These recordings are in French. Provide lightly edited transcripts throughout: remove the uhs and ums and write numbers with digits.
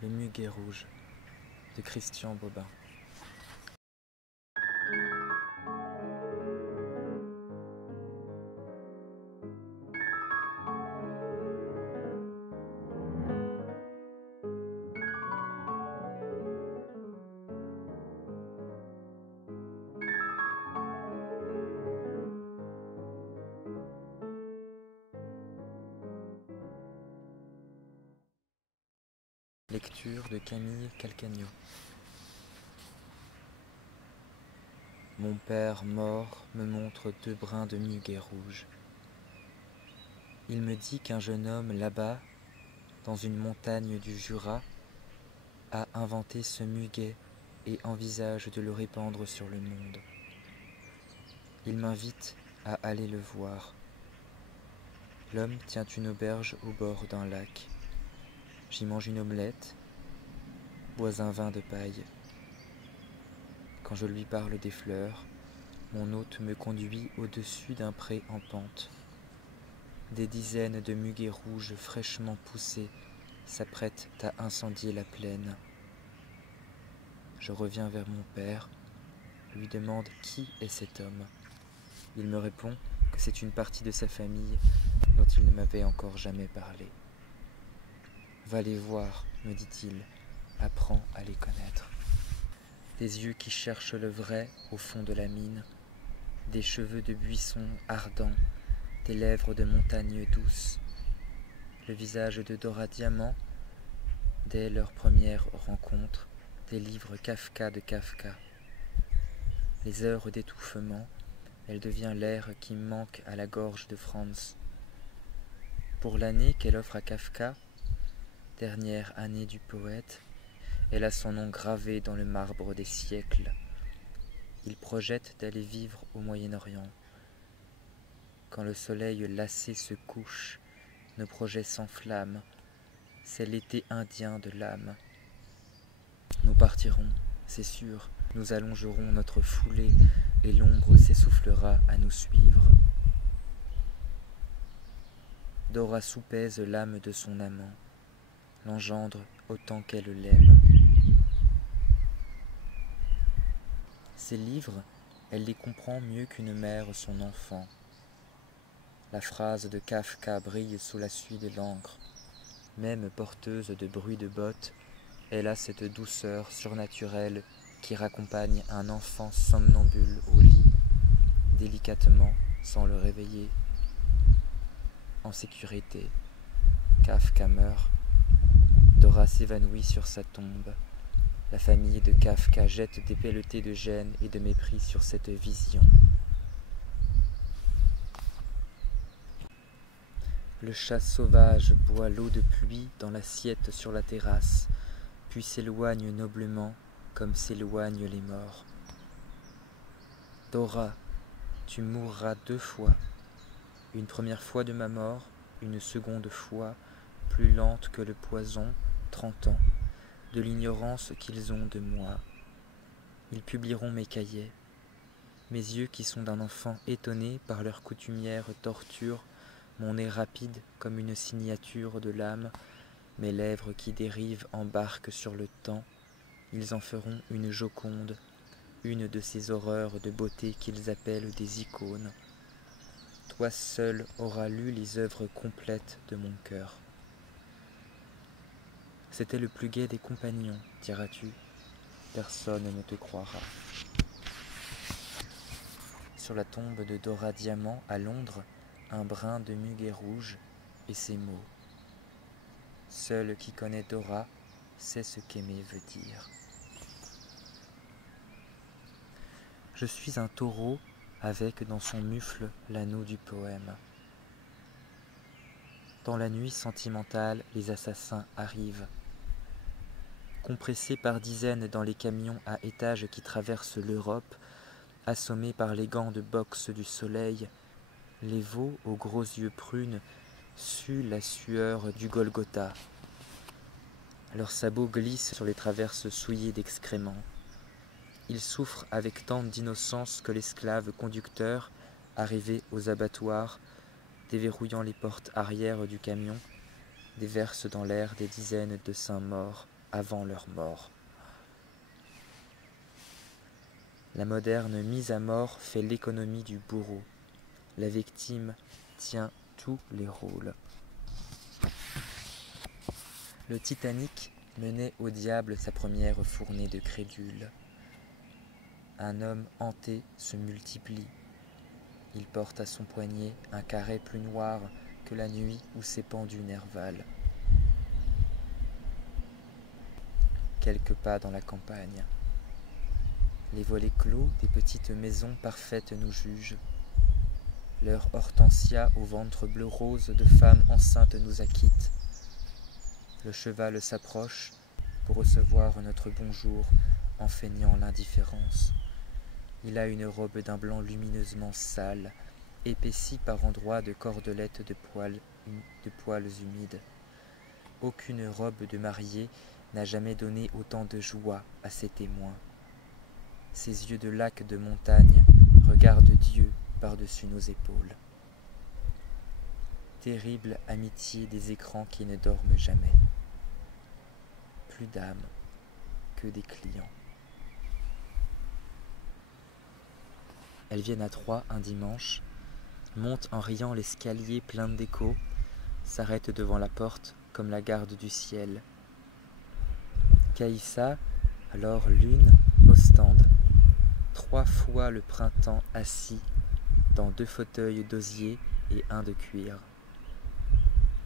Le muguet rouge de Christian Bobin. Lecture de Camille Calcagno. Mon père mort me montre 2 brins de muguet rouge. Il me dit qu'un jeune homme là-bas, dans une montagne du Jura, a inventé ce muguet et envisage de le répandre sur le monde. Il m'invite à aller le voir. L'homme tient une auberge au bord d'un lac. J'y mange une omelette, bois un vin de paille. Quand je lui parle des fleurs, mon hôte me conduit au-dessus d'un pré en pente. Des dizaines de muguets rouges fraîchement poussés s'apprêtent à incendier la plaine. Je reviens vers mon père, lui demande qui est cet homme. Il me répond que c'est une partie de sa famille dont il ne m'avait encore jamais parlé. Va les voir, me dit-il, apprends à les connaître. Des yeux qui cherchent le vrai au fond de la mine, des cheveux de buisson ardents, des lèvres de montagne douce, le visage de Dora Diamant, dès leur première rencontre, des livres Kafka de Kafka. Les heures d'étouffement, elle devient l'air qui manque à la gorge de Franz. Pour l'année qu'elle offre à Kafka, dernière année du poète, elle a son nom gravé dans le marbre des siècles. Il projette d'aller vivre au Moyen-Orient. Quand le soleil lassé se couche, nos projets s'enflamment, c'est l'été indien de l'âme. Nous partirons, c'est sûr, nous allongerons notre foulée et l'ombre s'essoufflera à nous suivre. Dora soupèse l'âme de son amant, l'engendre autant qu'elle l'aime. Ses livres, elle les comprend mieux qu'une mère son enfant. La phrase de Kafka brille sous la suie de l'encre. Même porteuse de bruit de bottes, elle a cette douceur surnaturelle qui raccompagne un enfant somnambule au lit, délicatement, sans le réveiller. En sécurité, Kafka meurt. Dora s'évanouit sur sa tombe. La famille de Kafka jette des pelletées de gêne et de mépris sur cette vision. Le chat sauvage boit l'eau de pluie dans l'assiette sur la terrasse, puis s'éloigne noblement comme s'éloignent les morts. Dora, tu mourras 2 fois, une première fois de ma mort, une seconde fois, plus lente que le poison, 30 ans, de l'ignorance qu'ils ont de moi. Ils publieront mes cahiers. Mes yeux qui sont d'un enfant étonné par leur coutumière torture, mon nez rapide comme une signature de l'âme, mes lèvres qui dérivent embarquent sur le temps, ils en feront une Joconde, une de ces horreurs de beauté qu'ils appellent des icônes. Toi seul auras lu les œuvres complètes de mon cœur. C'était le plus gai des compagnons, diras-tu. Personne ne te croira. Sur la tombe de Dora Diamant à Londres, un brin de muguet rouge et ces mots. Seul qui connaît Dora sait ce qu'aimer veut dire. Je suis un taureau avec dans son mufle l'anneau du poème. Dans la nuit sentimentale, les assassins arrivent. Compressés par dizaines dans les camions à étages qui traversent l'Europe, assommés par les gants de boxe du soleil, les veaux aux gros yeux prunes suent la sueur du Golgotha. Leurs sabots glissent sur les traverses souillées d'excréments. Ils souffrent avec tant d'innocence que l'esclave conducteur, arrivé aux abattoirs, déverrouillant les portes arrière du camion, déverse dans l'air des dizaines de seins morts avant leur mort. La moderne mise à mort fait l'économie du bourreau. La victime tient tous les rôles. Le Titanic menait au diable sa première fournée de crédules. Un homme hanté se multiplie. Il porte à son poignet un carré plus noir que la nuit où s'épandut Nerval. Quelques pas dans la campagne. Les volets clos des petites maisons parfaites nous jugent. Leur hortensia au ventre bleu rose de femme enceinte nous acquitte. Le cheval s'approche pour recevoir notre bonjour en feignant l'indifférence. Il a une robe d'un blanc lumineusement sale, épaissie par endroits de cordelettes de poils humides. Aucune robe de mariée n'a jamais donné autant de joie à ses témoins. Ses yeux de lac de montagne regardent Dieu par-dessus nos épaules. Terrible amitié des écrans qui ne dorment jamais. Plus d'âmes que des clients. Elles viennent à 3 un dimanche, montent en riant l'escalier plein d'échos, s'arrêtent devant la porte comme la garde du ciel. Caïssa, alors l'une, Ostende, 3 fois le printemps assis dans 2 fauteuils d'osier et un de cuir.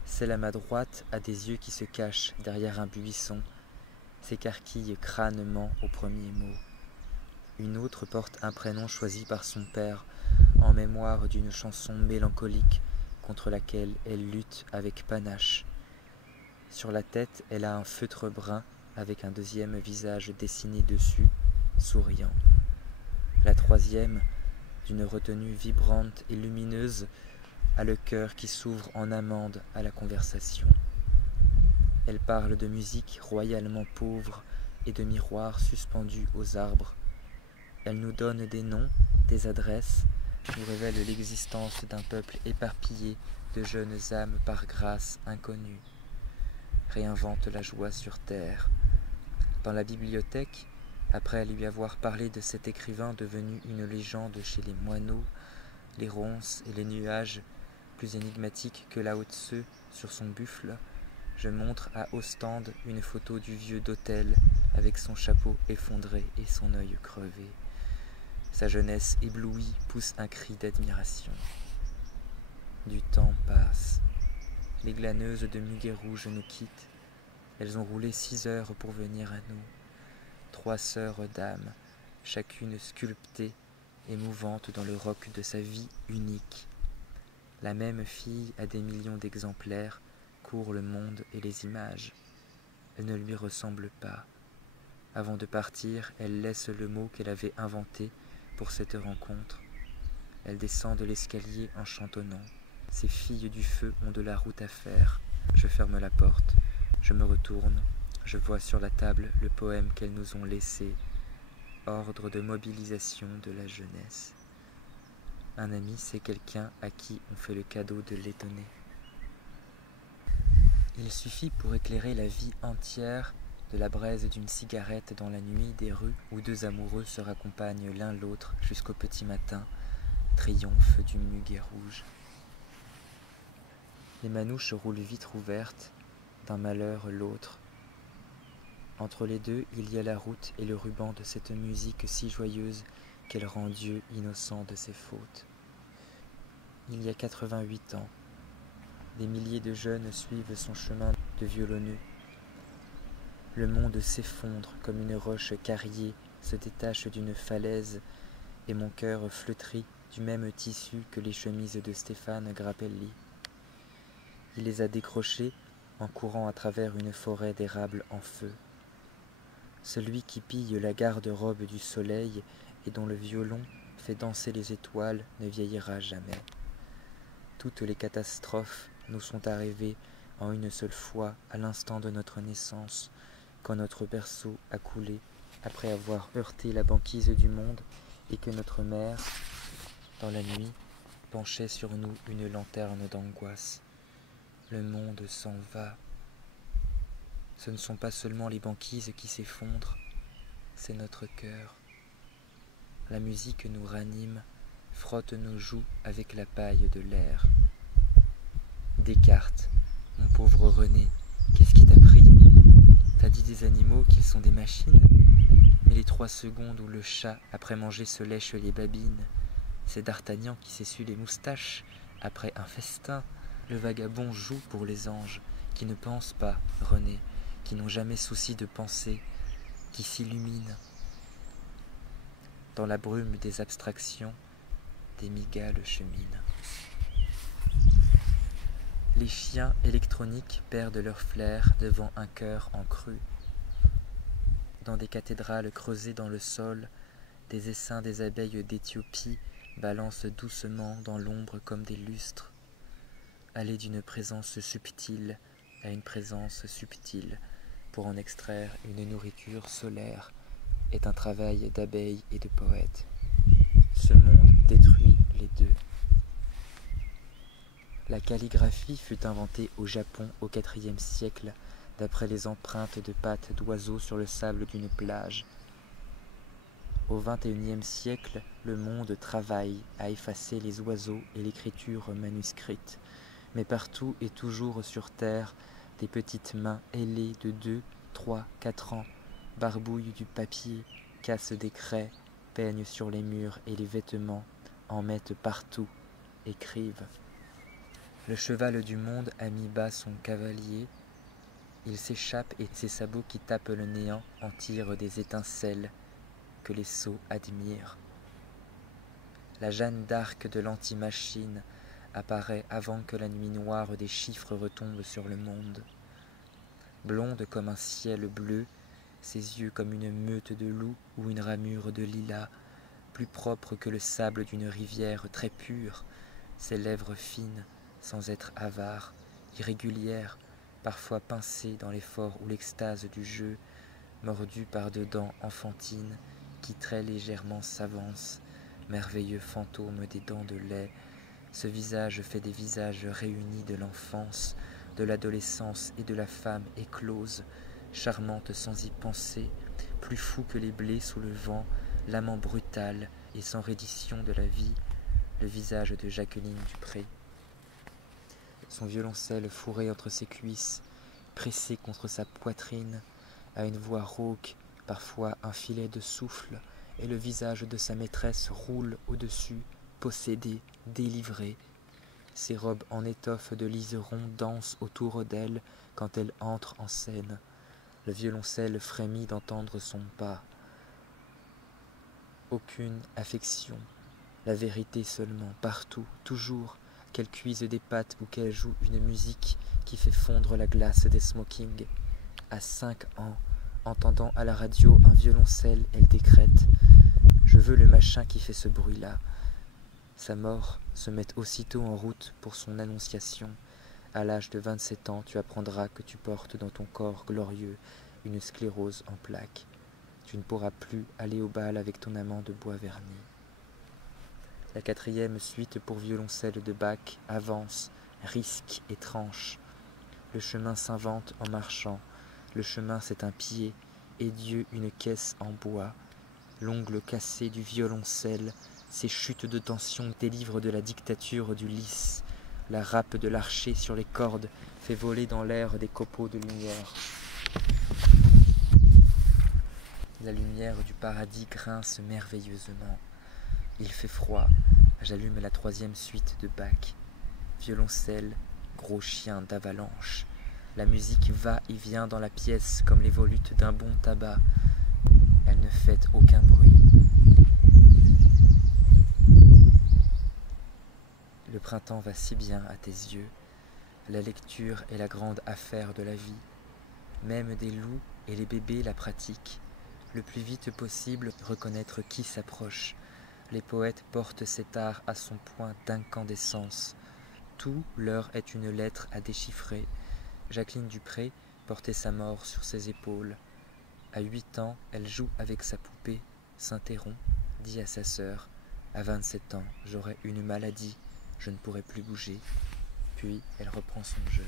Celle à ma droite a des yeux qui se cachent derrière un buisson, s'écarquille crânement au premier mot. Une autre porte un prénom choisi par son père en mémoire d'une chanson mélancolique contre laquelle elle lutte avec panache. Sur la tête, elle a un feutre brun avec un deuxième visage dessiné dessus, souriant. La troisième, d'une retenue vibrante et lumineuse, a le cœur qui s'ouvre en amande à la conversation. Elle parle de musique royalement pauvre et de miroirs suspendus aux arbres. Elle nous donne des noms, des adresses, nous révèle l'existence d'un peuple éparpillé de jeunes âmes par grâce inconnue. Réinvente la joie sur terre. Dans la bibliothèque, après lui avoir parlé de cet écrivain devenu une légende chez les moineaux, les ronces et les nuages, plus énigmatiques que Lao Tse sur son buffle, je montre à Ostende une photo du vieux d'hôtel avec son chapeau effondré et son œil crevé. Sa jeunesse éblouie pousse un cri d'admiration. Du temps passe. Les glaneuses de muguet rouge nous quittent. Elles ont roulé 6 heures pour venir à nous. 3 sœurs d'âme, chacune sculptée, émouvante dans le roc de sa vie unique. La même fille a des millions d'exemplaires, court le monde et les images. Elle ne lui ressemble pas. Avant de partir, elle laisse le mot qu'elle avait inventé pour cette rencontre. Elle descend de l'escalier en chantonnant. Ces filles du feu ont de la route à faire. Je ferme la porte, je me retourne, je vois sur la table le poème qu'elles nous ont laissé, ordre de mobilisation de la jeunesse. Un ami, c'est quelqu'un à qui on fait le cadeau de l'étonner. Il suffit pour éclairer la vie entière de la braise d'une cigarette dans la nuit des rues où 2 amoureux se raccompagnent l'un l'autre jusqu'au petit matin, triomphe du muguet rouge. Les manouches roulent vitre ouverte, d'un malheur l'autre. Entre les deux, il y a la route et le ruban de cette musique si joyeuse qu'elle rend Dieu innocent de ses fautes. Il y a 88 ans, des milliers de jeunes suivent son chemin de violonneux. Le monde s'effondre comme une roche carriée se détache d'une falaise et mon cœur flétrit du même tissu que les chemises de Stéphane Grappelli. Il les a décrochées en courant à travers une forêt d'érables en feu. Celui qui pille la garde-robe du soleil et dont le violon fait danser les étoiles ne vieillira jamais. Toutes les catastrophes nous sont arrivées en une seule fois à l'instant de notre naissance, quand notre berceau a coulé après avoir heurté la banquise du monde et que notre mère, dans la nuit, penchait sur nous une lanterne d'angoisse. Le monde s'en va. Ce ne sont pas seulement les banquises qui s'effondrent, c'est notre cœur. La musique nous ranime, frotte nos joues avec la paille de l'air. Descartes, mon pauvre René, qu'est-ce qui t'a pris? T'as dit des animaux qu'ils sont des machines? Mais les 3 secondes où le chat, après manger, se lèche les babines, c'est D'Artagnan qui s'essuie les moustaches après un festin. Le vagabond joue pour les anges, qui ne pensent pas, René, qui n'ont jamais souci de penser, qui s'illuminent. Dans la brume des abstractions, des migales cheminent. Les chiens électroniques perdent leur flair devant un cœur en crue. Dans des cathédrales creusées dans le sol, des essaims des abeilles d'Éthiopie balancent doucement dans l'ombre comme des lustres. Aller d'une présence subtile à une présence subtile pour en extraire une nourriture solaire est un travail d'abeille et de poète. Ce monde détruit les deux. La calligraphie fut inventée au Japon au IVe siècle, d'après les empreintes de pattes d'oiseaux sur le sable d'une plage. Au XXIe siècle, le monde travaille à effacer les oiseaux et l'écriture manuscrite. Mais partout et toujours sur terre, des petites mains ailées de 2, 3, 4 ans barbouillent du papier, cassent des craies, peignent sur les murs et les vêtements, en mettent partout, écrivent. Le cheval du monde a mis bas son cavalier, il s'échappe et ses sabots qui tapent le néant en tirent des étincelles que les sots admirent. La Jeanne d'Arc de l'anti-machine apparaît avant que la nuit noire des chiffres retombe sur le monde. Blonde comme un ciel bleu, ses yeux comme une meute de loups ou une ramure de lilas, plus propre que le sable d'une rivière très pure, ses lèvres fines, sans être avares, irrégulières, parfois pincées dans l'effort ou l'extase du jeu, mordues par deux dents enfantines qui très légèrement s'avancent, merveilleux fantômes des dents de lait. Ce visage fait des visages réunis de l'enfance, de l'adolescence et de la femme éclose, charmante sans y penser, plus fou que les blés sous le vent, l'amant brutal et sans reddition de la vie, le visage de Jacqueline Dupré. Son violoncelle fourré entre ses cuisses, pressé contre sa poitrine, a une voix rauque, parfois un filet de souffle, et le visage de sa maîtresse roule au-dessus, possédé, délivré. Ses robes en étoffe de liseron dansent autour d'elle quand elle entre en scène. Le violoncelle frémit d'entendre son pas. Aucune affection, la vérité seulement, partout, toujours, qu'elle cuise des pâtes ou qu'elle joue une musique qui fait fondre la glace des smokings. À 5 ans, entendant à la radio un violoncelle, elle décrète « Je veux le machin qui fait ce bruit-là ». Sa mort se met aussitôt en route pour son annonciation. À l'âge de 27 ans, tu apprendras que tu portes dans ton corps glorieux une sclérose en plaques. Tu ne pourras plus aller au bal avec ton amant de bois verni. La 4e suite pour violoncelle de Bach avance, risque et tranche. Le chemin s'invente en marchant. Le chemin c'est un pied, et Dieu une caisse en bois. L'ongle cassé du violoncelle, ces chutes de tension délivrent de la dictature du lys. La râpe de l'archer sur les cordes fait voler dans l'air des copeaux de lumière. La lumière du paradis grince merveilleusement. Il fait froid, j'allume la 3e suite de Bach. Violoncelle, gros chien d'avalanche. La musique va et vient dans la pièce comme les volutes d'un bon tabac. Elle ne fait aucun bruit. Le printemps va si bien à tes yeux. La lecture est la grande affaire de la vie. Même des loups et les bébés la pratiquent. Le plus vite possible, reconnaître qui s'approche. Les poètes portent cet art à son point d'incandescence. Tout leur est une lettre à déchiffrer. Jacqueline Dupré portait sa mort sur ses épaules. À 8 ans, elle joue avec sa poupée, s'interrompt, dit à sa sœur « À 27 ans, j'aurai une maladie, je ne pourrai plus bouger. » Puis elle reprend son jeu.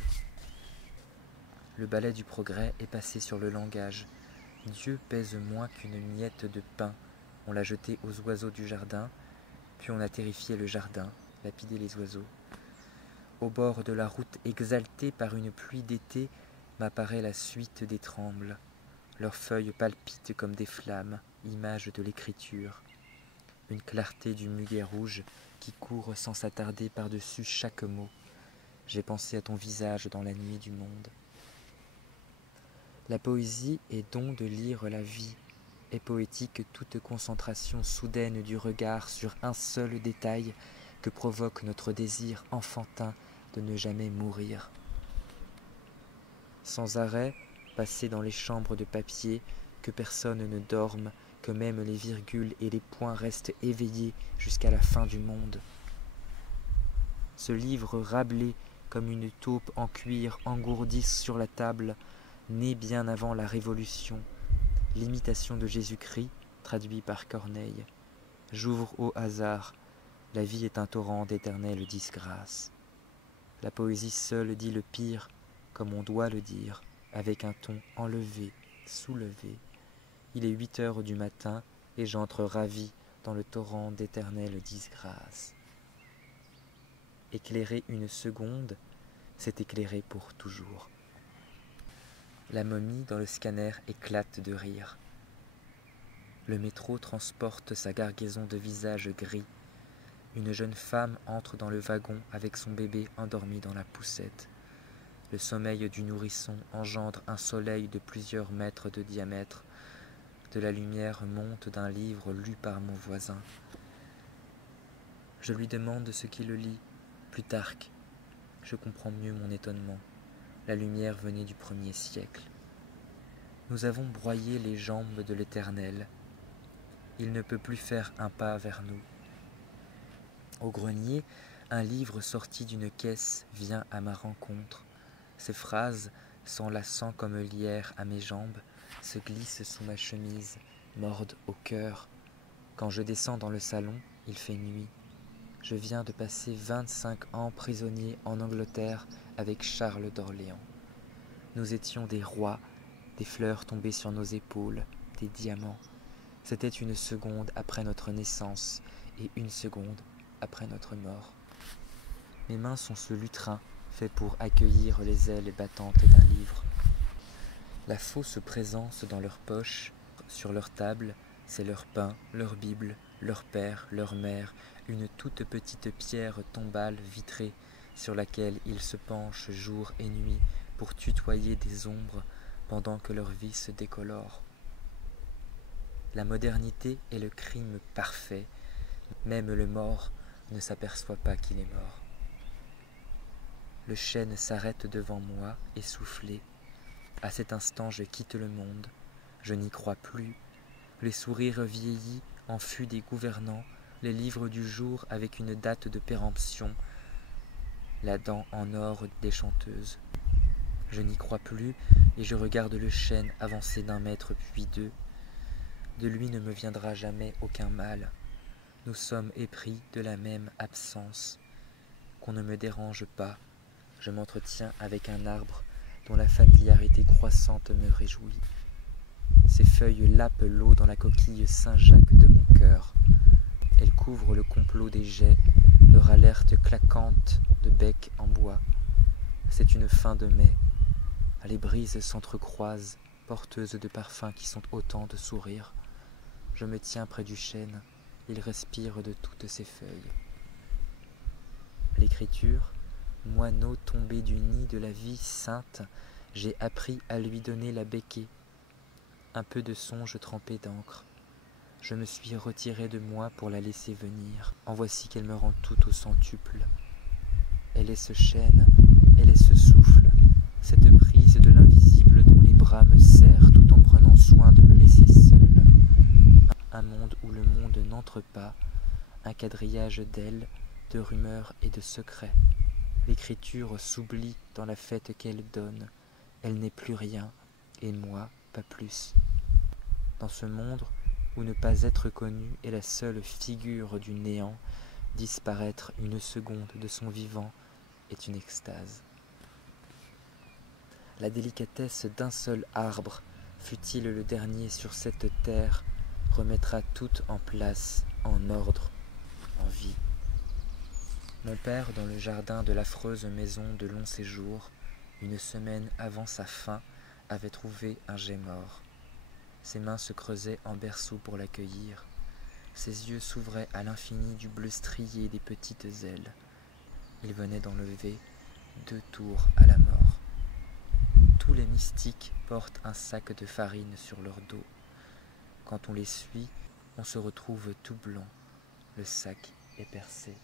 Le balai du progrès est passé sur le langage. Dieu pèse moins qu'une miette de pain. On l'a jeté aux oiseaux du jardin, puis on a terrifié le jardin, lapidé les oiseaux. Au bord de la route, exaltée par une pluie d'été, m'apparaît la suite des trembles. Leurs feuilles palpitent comme des flammes, images de l'écriture. Une clarté du muguet rouge qui court sans s'attarder par-dessus chaque mot. J'ai pensé à ton visage dans la nuit du monde. La poésie est don de lire la vie, est poétique toute concentration soudaine du regard sur un seul détail que provoque notre désir enfantin de ne jamais mourir. Sans arrêt, passer dans les chambres de papier, que personne ne dorme, que même les virgules et les points restent éveillés jusqu'à la fin du monde. Ce livre Rabelais comme une taupe en cuir engourdisse sur la table, né bien avant la Révolution, l'imitation de Jésus-Christ, traduit par Corneille. J'ouvre au hasard, la vie est un torrent d'éternelle disgrâce. La poésie seule dit le pire, comme on doit le dire, avec un ton enlevé, soulevé. Il est 8 heures du matin, et j'entre ravi dans le torrent d'éternelle disgrâce. Éclairer une seconde, c'est éclairer pour toujours. La momie dans le scanner éclate de rire. Le métro transporte sa cargaison de visages gris. Une jeune femme entre dans le wagon avec son bébé endormi dans la poussette. Le sommeil du nourrisson engendre un soleil de plusieurs mètres de diamètre. De la lumière monte d'un livre lu par mon voisin. Je lui demande ce qu'il lit. Plutarque. Je comprends mieux mon étonnement. La lumière venait du 1er siècle. Nous avons broyé les jambes de l'Éternel. Il ne peut plus faire un pas vers nous. Au grenier, un livre sorti d'une caisse vient à ma rencontre. Ces phrases, s'enlaçant comme lierre à mes jambes, se glissent sous ma chemise, mordent au cœur. Quand je descends dans le salon, il fait nuit. Je viens de passer 25 ans prisonnier en Angleterre avec Charles d'Orléans. Nous étions des rois, des fleurs tombées sur nos épaules, des diamants. C'était une seconde après notre naissance et une seconde après notre mort. Mes mains sont ce lutrin fait pour accueillir les ailes battantes d'un livre. La fausse présence dans leur poche, sur leur table, c'est leur pain, leur Bible, leur père, leur mère, une toute petite pierre tombale vitrée sur laquelle ils se penchent jour et nuit pour tutoyer des ombres pendant que leur vie se décolore. La modernité est le crime parfait, même le mort ne s'aperçoit pas qu'il est mort. Le chêne s'arrête devant moi, essoufflé. À cet instant, je quitte le monde. Je n'y crois plus. Les sourires vieillis en fût des gouvernants, les livres du jour avec une date de péremption, la dent en or des chanteuses. Je n'y crois plus et je regarde le chêne avancer d'1 mètre puis 2. De lui ne me viendra jamais aucun mal. Nous sommes épris de la même absence. Qu'on ne me dérange pas. Je m'entretiens avec un arbre dont la familiarité croissante me réjouit. Ses feuilles lapent l'eau dans la coquille Saint-Jacques de mon cœur. Elles couvrent le complot des jets, leur alerte claquante de bec en bois. C'est une fin de mai. Les brises s'entrecroisent, porteuses de parfums qui sont autant de sourires. Je me tiens près du chêne, il respire de toutes ses feuilles. L'écriture, moineau tombé du nid de la vie sainte, j'ai appris à lui donner la béquée. Un peu de songe trempé d'encre. Je me suis retiré de moi pour la laisser venir. En voici qu'elle me rend tout au centuple. Elle est ce chêne, elle est ce souffle, cette prise de l'invisible dont les bras me serrent tout en prenant soin de me laisser seul. Un monde où le monde n'entre pas, un quadrillage d'ailes, de rumeurs et de secrets. L'écriture s'oublie dans la fête qu'elle donne. Elle n'est plus rien, et moi, pas plus. Dans ce monde où ne pas être connu est la seule figure du néant, disparaître une seconde de son vivant est une extase. la délicatesse d'un seul arbre, fût-il le dernier sur cette terre, remettra tout en place, en ordre, en vie. Mon père, dans le jardin de l'affreuse maison de long séjour, une semaine avant sa fin, avait trouvé un geai mort. Ses mains se creusaient en berceau pour l'accueillir. Ses yeux s'ouvraient à l'infini du bleu strié des petites ailes. Il venait d'enlever 2 tours à la mort. Tous les mystiques portent un sac de farine sur leur dos. Quand on les suit, on se retrouve tout blanc. Le sac est percé.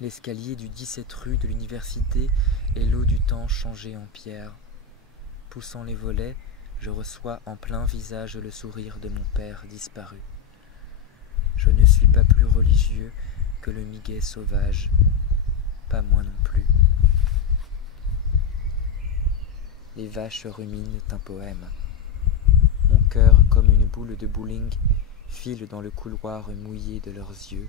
L'escalier du 17 rue de l'université est l'eau du temps changée en pierre. Poussant les volets, je reçois en plein visage le sourire de mon père disparu. Je ne suis pas plus religieux que le muguet sauvage, pas moi non plus. Les vaches ruminent un poème. Mon cœur, comme une boule de bowling, file dans le couloir mouillé de leurs yeux.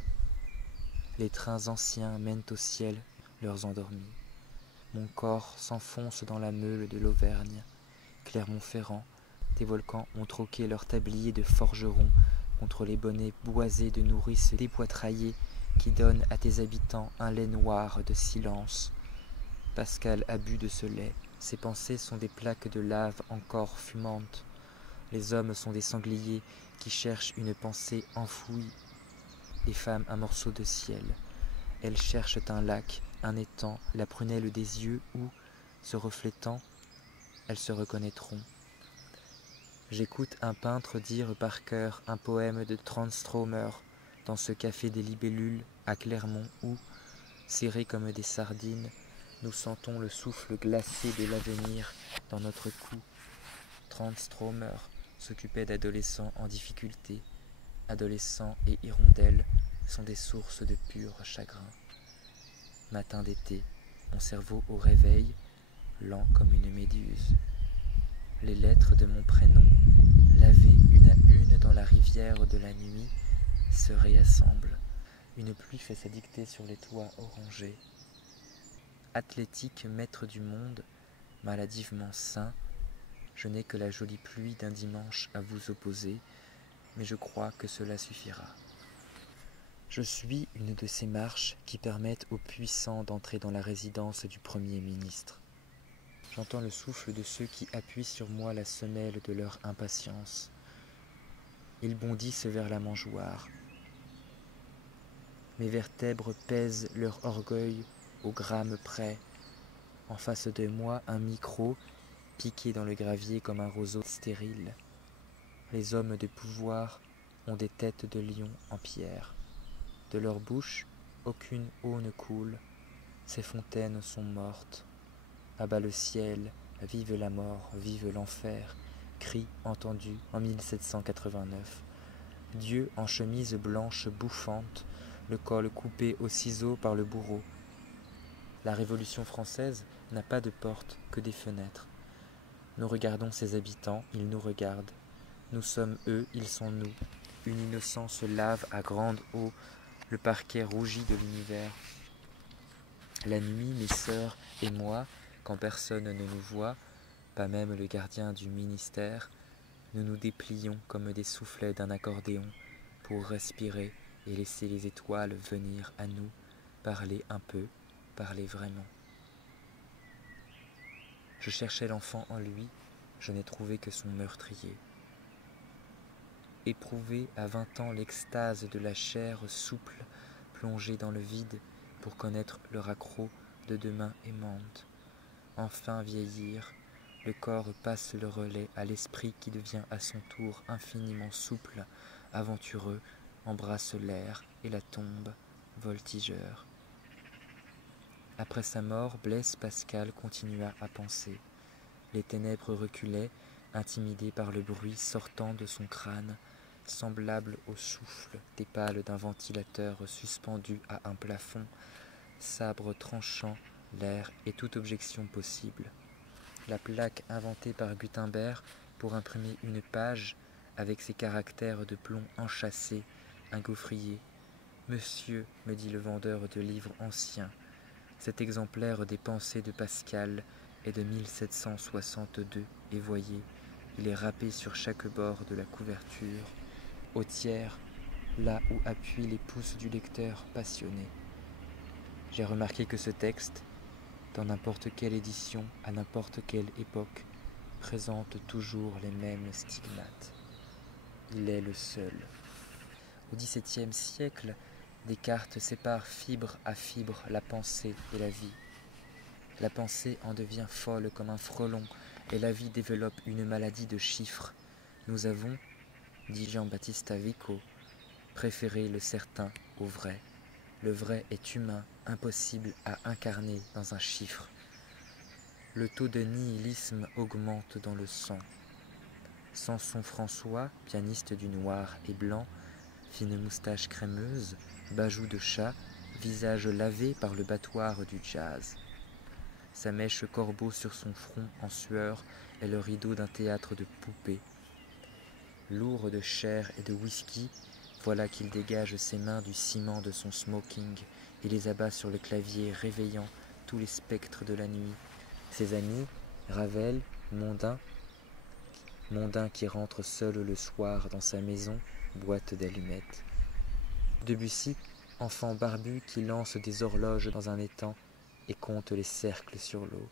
Les trains anciens mènent au ciel leurs endormis. Mon corps s'enfonce dans la meule de l'Auvergne. Clermont-Ferrand, tes volcans ont troqué leurs tabliers de forgerons contre les bonnets boisés de nourrices dépoitraillées qui donnent à tes habitants un lait noir de silence. Pascal a bu de ce lait. Ses pensées sont des plaques de lave encore fumantes. Les hommes sont des sangliers qui cherchent une pensée enfouie. Les femmes un morceau de ciel. Elles cherchent un lac, un étang, la prunelle des yeux où, se reflétant, elles se reconnaîtront. J'écoute un peintre dire par cœur un poème de Tranströmer dans ce café des libellules à Clermont où, serrés comme des sardines, nous sentons le souffle glacé de l'avenir dans notre cou. Tranströmer s'occupait d'adolescents en difficulté. Adolescents et hirondelles sont des sources de pur chagrin. Matin d'été, mon cerveau au réveil, lent comme une méduse. Les lettres de mon prénom, lavées une à une dans la rivière de la nuit, se réassemblent. Une pluie fait sa dictée sur les toits orangés. Athlétique maître du monde, maladivement sain, je n'ai que la jolie pluie d'un dimanche à vous opposer, mais je crois que cela suffira. Je suis une de ces marches qui permettent aux puissants d'entrer dans la résidence du Premier ministre. J'entends le souffle de ceux qui appuient sur moi la semelle de leur impatience. Ils bondissent vers la mangeoire. Mes vertèbres pèsent leur orgueil au gramme près. En face de moi, un micro, piqué dans le gravier comme un roseau stérile. Les hommes de pouvoir ont des têtes de lion en pierre. De leur bouche, aucune eau ne coule. Ces fontaines sont mortes. À bas le ciel, vive la mort, vive l'enfer, cri entendu en 1789. Dieu en chemise blanche bouffante, le col coupé au ciseau par le bourreau. La Révolution française n'a pas de porte que des fenêtres. Nous regardons ses habitants, ils nous regardent. Nous sommes eux, ils sont nous. Une innocence lave à grande eau le parquet rougi de l'univers. La nuit, mes sœurs et moi, quand personne ne nous voit, pas même le gardien du ministère, nous nous déplions comme des soufflets d'un accordéon pour respirer et laisser les étoiles venir à nous, parler un peu, parler vraiment. Je cherchais l'enfant en lui, je n'ai trouvé que son meurtrier. Éprouver à 20 ans l'extase de la chair souple plongée dans le vide pour connaître le raccroc de demain aimante. Enfin vieillir, le corps passe le relais à l'esprit qui devient à son tour infiniment souple, aventureux, embrasse l'air et la tombe, voltigeur. Après sa mort, Blaise Pascal continua à penser. Les ténèbres reculaient, intimidées par le bruit sortant de son crâne, semblable au souffle des pales d'un ventilateur suspendu à un plafond, sabre tranchant l'air et toute objection possible. La plaque inventée par Gutenberg pour imprimer une page avec ses caractères de plomb enchâssés, un gaufrier. « Monsieur, me dit le vendeur de livres anciens, cet exemplaire des pensées de Pascal est de 1762 et voyez, il est râpé sur chaque bord de la couverture, au tiers, là où appuient les pouces du lecteur passionné. J'ai remarqué que ce texte, dans n'importe quelle édition, à n'importe quelle époque, présente toujours les mêmes stigmates. Il est le seul. Au XVIIe siècle, Descartes sépare fibre à fibre la pensée et la vie. La pensée en devient folle comme un frelon et la vie développe une maladie de chiffres. Nous avons, dit Giambattista Vico, préféré le certain au vrai. Le vrai est humain, impossible à incarner dans un chiffre. Le taux de nihilisme augmente dans le sang. Samson François, pianiste du noir et blanc, fine moustache crémeuse, bajou de chat, visage lavé par le battoir du jazz. Sa mèche corbeau sur son front en sueur est le rideau d'un théâtre de poupées. Lourd de chair et de whisky, voilà qu'il dégage ses mains du ciment de son smoking et les abat sur le clavier, réveillant tous les spectres de la nuit. Ses amis, Ravel, Mondin qui rentre seul le soir dans sa maison, boîte d'allumettes. Debussy, enfant barbu qui lance des horloges dans un étang et compte les cercles sur l'eau.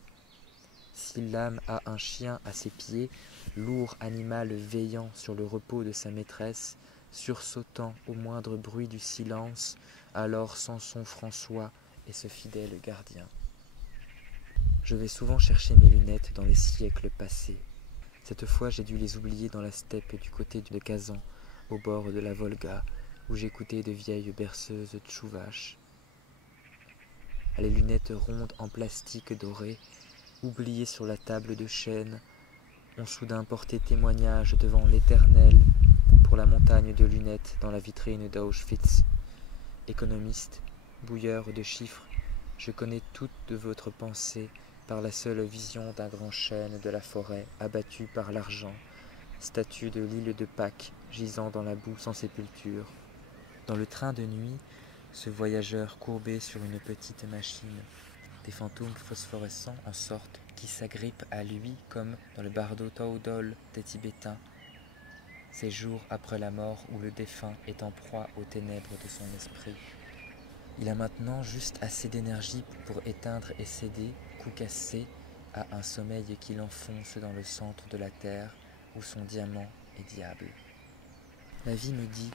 Si l'âme a un chien à ses pieds, lourd animal veillant sur le repos de sa maîtresse, sursautant au moindre bruit du silence, alors Samson François est ce fidèle gardien. Je vais souvent chercher mes lunettes dans les siècles passés. Cette fois, j'ai dû les oublier dans la steppe du côté de Kazan, au bord de la Volga, où j'écoutais de vieilles berceuses tchouvaches. Les lunettes rondes en plastique doré, oubliées sur la table de chêne, ont soudain porté témoignage devant l'Éternel pour la montagne de lunettes dans la vitrine d'Auschwitz. Économiste, bouilleur de chiffres, je connais toute de votre pensée par la seule vision d'un grand chêne de la forêt abattu par l'argent, statue de l'île de Pâques gisant dans la boue sans sépulture. Dans le train de nuit, ce voyageur courbé sur une petite machine, des fantômes phosphorescents en sorte qui s'agrippent à lui comme dans le bardo Taudol des Tibétains, ces jours après la mort où le défunt est en proie aux ténèbres de son esprit. Il a maintenant juste assez d'énergie pour éteindre et céder, coup cassé, à un sommeil qui l'enfonce dans le centre de la terre où son diamant est diable. La vie me dit: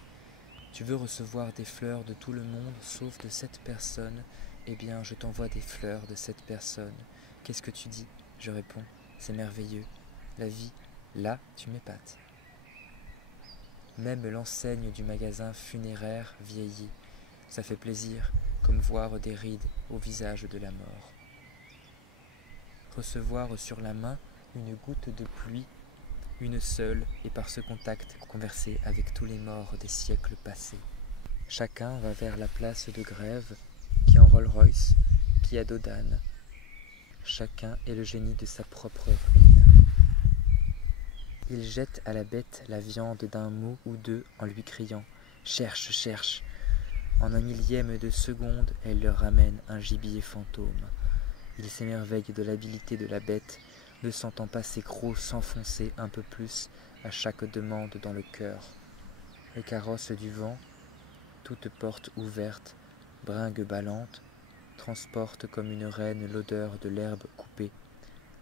tu veux recevoir des fleurs de tout le monde sauf de cette personne, eh bien je t'envoie des fleurs de cette personne. Qu'est-ce que tu dis? Je réponds: c'est merveilleux. La vie, là, tu m'épates. Même l'enseigne du magasin funéraire vieillit. Ça fait plaisir, comme voir des rides au visage de la mort. Recevoir sur la main une goutte de pluie, une seule, et par ce contact converser avec tous les morts des siècles passés. Chacun va vers la place de Grève, qui en Rolls-Royce, qui a Dodane. Chacun est le génie de sa propre ruine. Il jette à la bête la viande d'un mot ou deux en lui criant « Cherche, cherche !» En un millième de seconde, elle leur ramène un gibier fantôme. Il s'émerveille de l'habileté de la bête, ne sentant pas ses crocs s'enfoncer un peu plus à chaque demande dans le cœur. Le carrosse du vent, toute porte ouverte, bringue ballante, transporte comme une reine l'odeur de l'herbe coupée.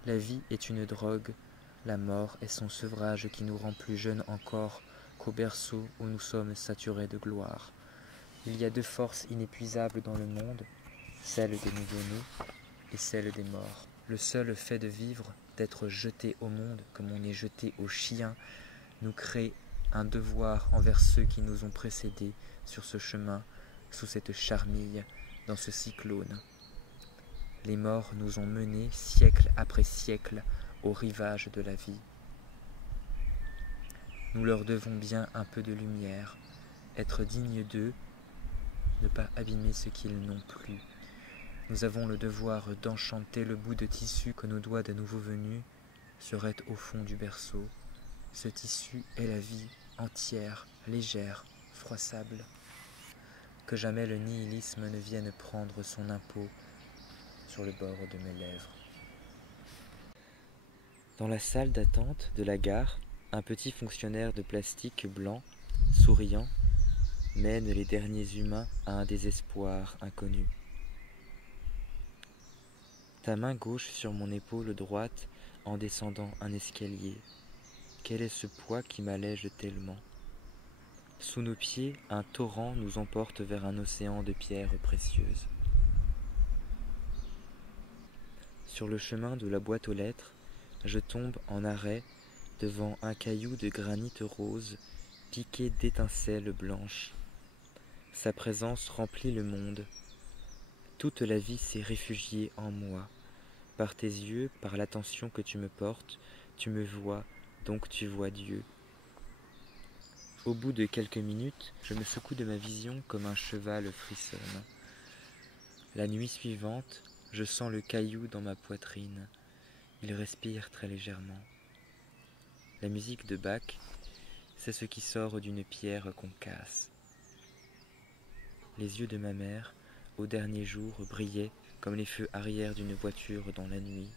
La vie est une drogue, la mort est son sevrage qui nous rend plus jeunes encore qu'au berceau où nous sommes saturés de gloire. Il y a deux forces inépuisables dans le monde, celle des nouveau-nés et celle des morts. Le seul fait de vivre, d'être jeté au monde comme on est jeté aux chiens, nous crée un devoir envers ceux qui nous ont précédés sur ce chemin, sous cette charmille, dans ce cyclone. Les morts nous ont menés, siècle après siècle, au rivage de la vie. Nous leur devons bien un peu de lumière, être dignes d'eux, ne pas abîmer ce qu'ils n'ont plus. Nous avons le devoir d'enchanter le bout de tissu que nos doigts de nouveau venus seraient au fond du berceau. Ce tissu est la vie, entière, légère, froissable. Que jamais le nihilisme ne vienne prendre son impôt sur le bord de mes lèvres. Dans la salle d'attente de la gare, un petit fonctionnaire de plastique blanc, souriant, mène les derniers humains à un désespoir inconnu. Ta main gauche sur mon épaule droite en descendant un escalier. Quel est ce poids qui m'allège tellement? Sous nos pieds, un torrent nous emporte vers un océan de pierres précieuses. Sur le chemin de la boîte aux lettres, je tombe en arrêt devant un caillou de granit rose piqué d'étincelles blanches. Sa présence remplit le monde. Toute la vie s'est réfugiée en moi. Par tes yeux, par l'attention que tu me portes, tu me vois, donc tu vois Dieu. Au bout de quelques minutes, je me secoue de ma vision comme un cheval frissonne. La nuit suivante, je sens le caillou dans ma poitrine. Il respire très légèrement. La musique de Bach, c'est ce qui sort d'une pierre qu'on casse. Les yeux de ma mère, au dernier jour, brillaient comme les feux arrière d'une voiture dans la nuit.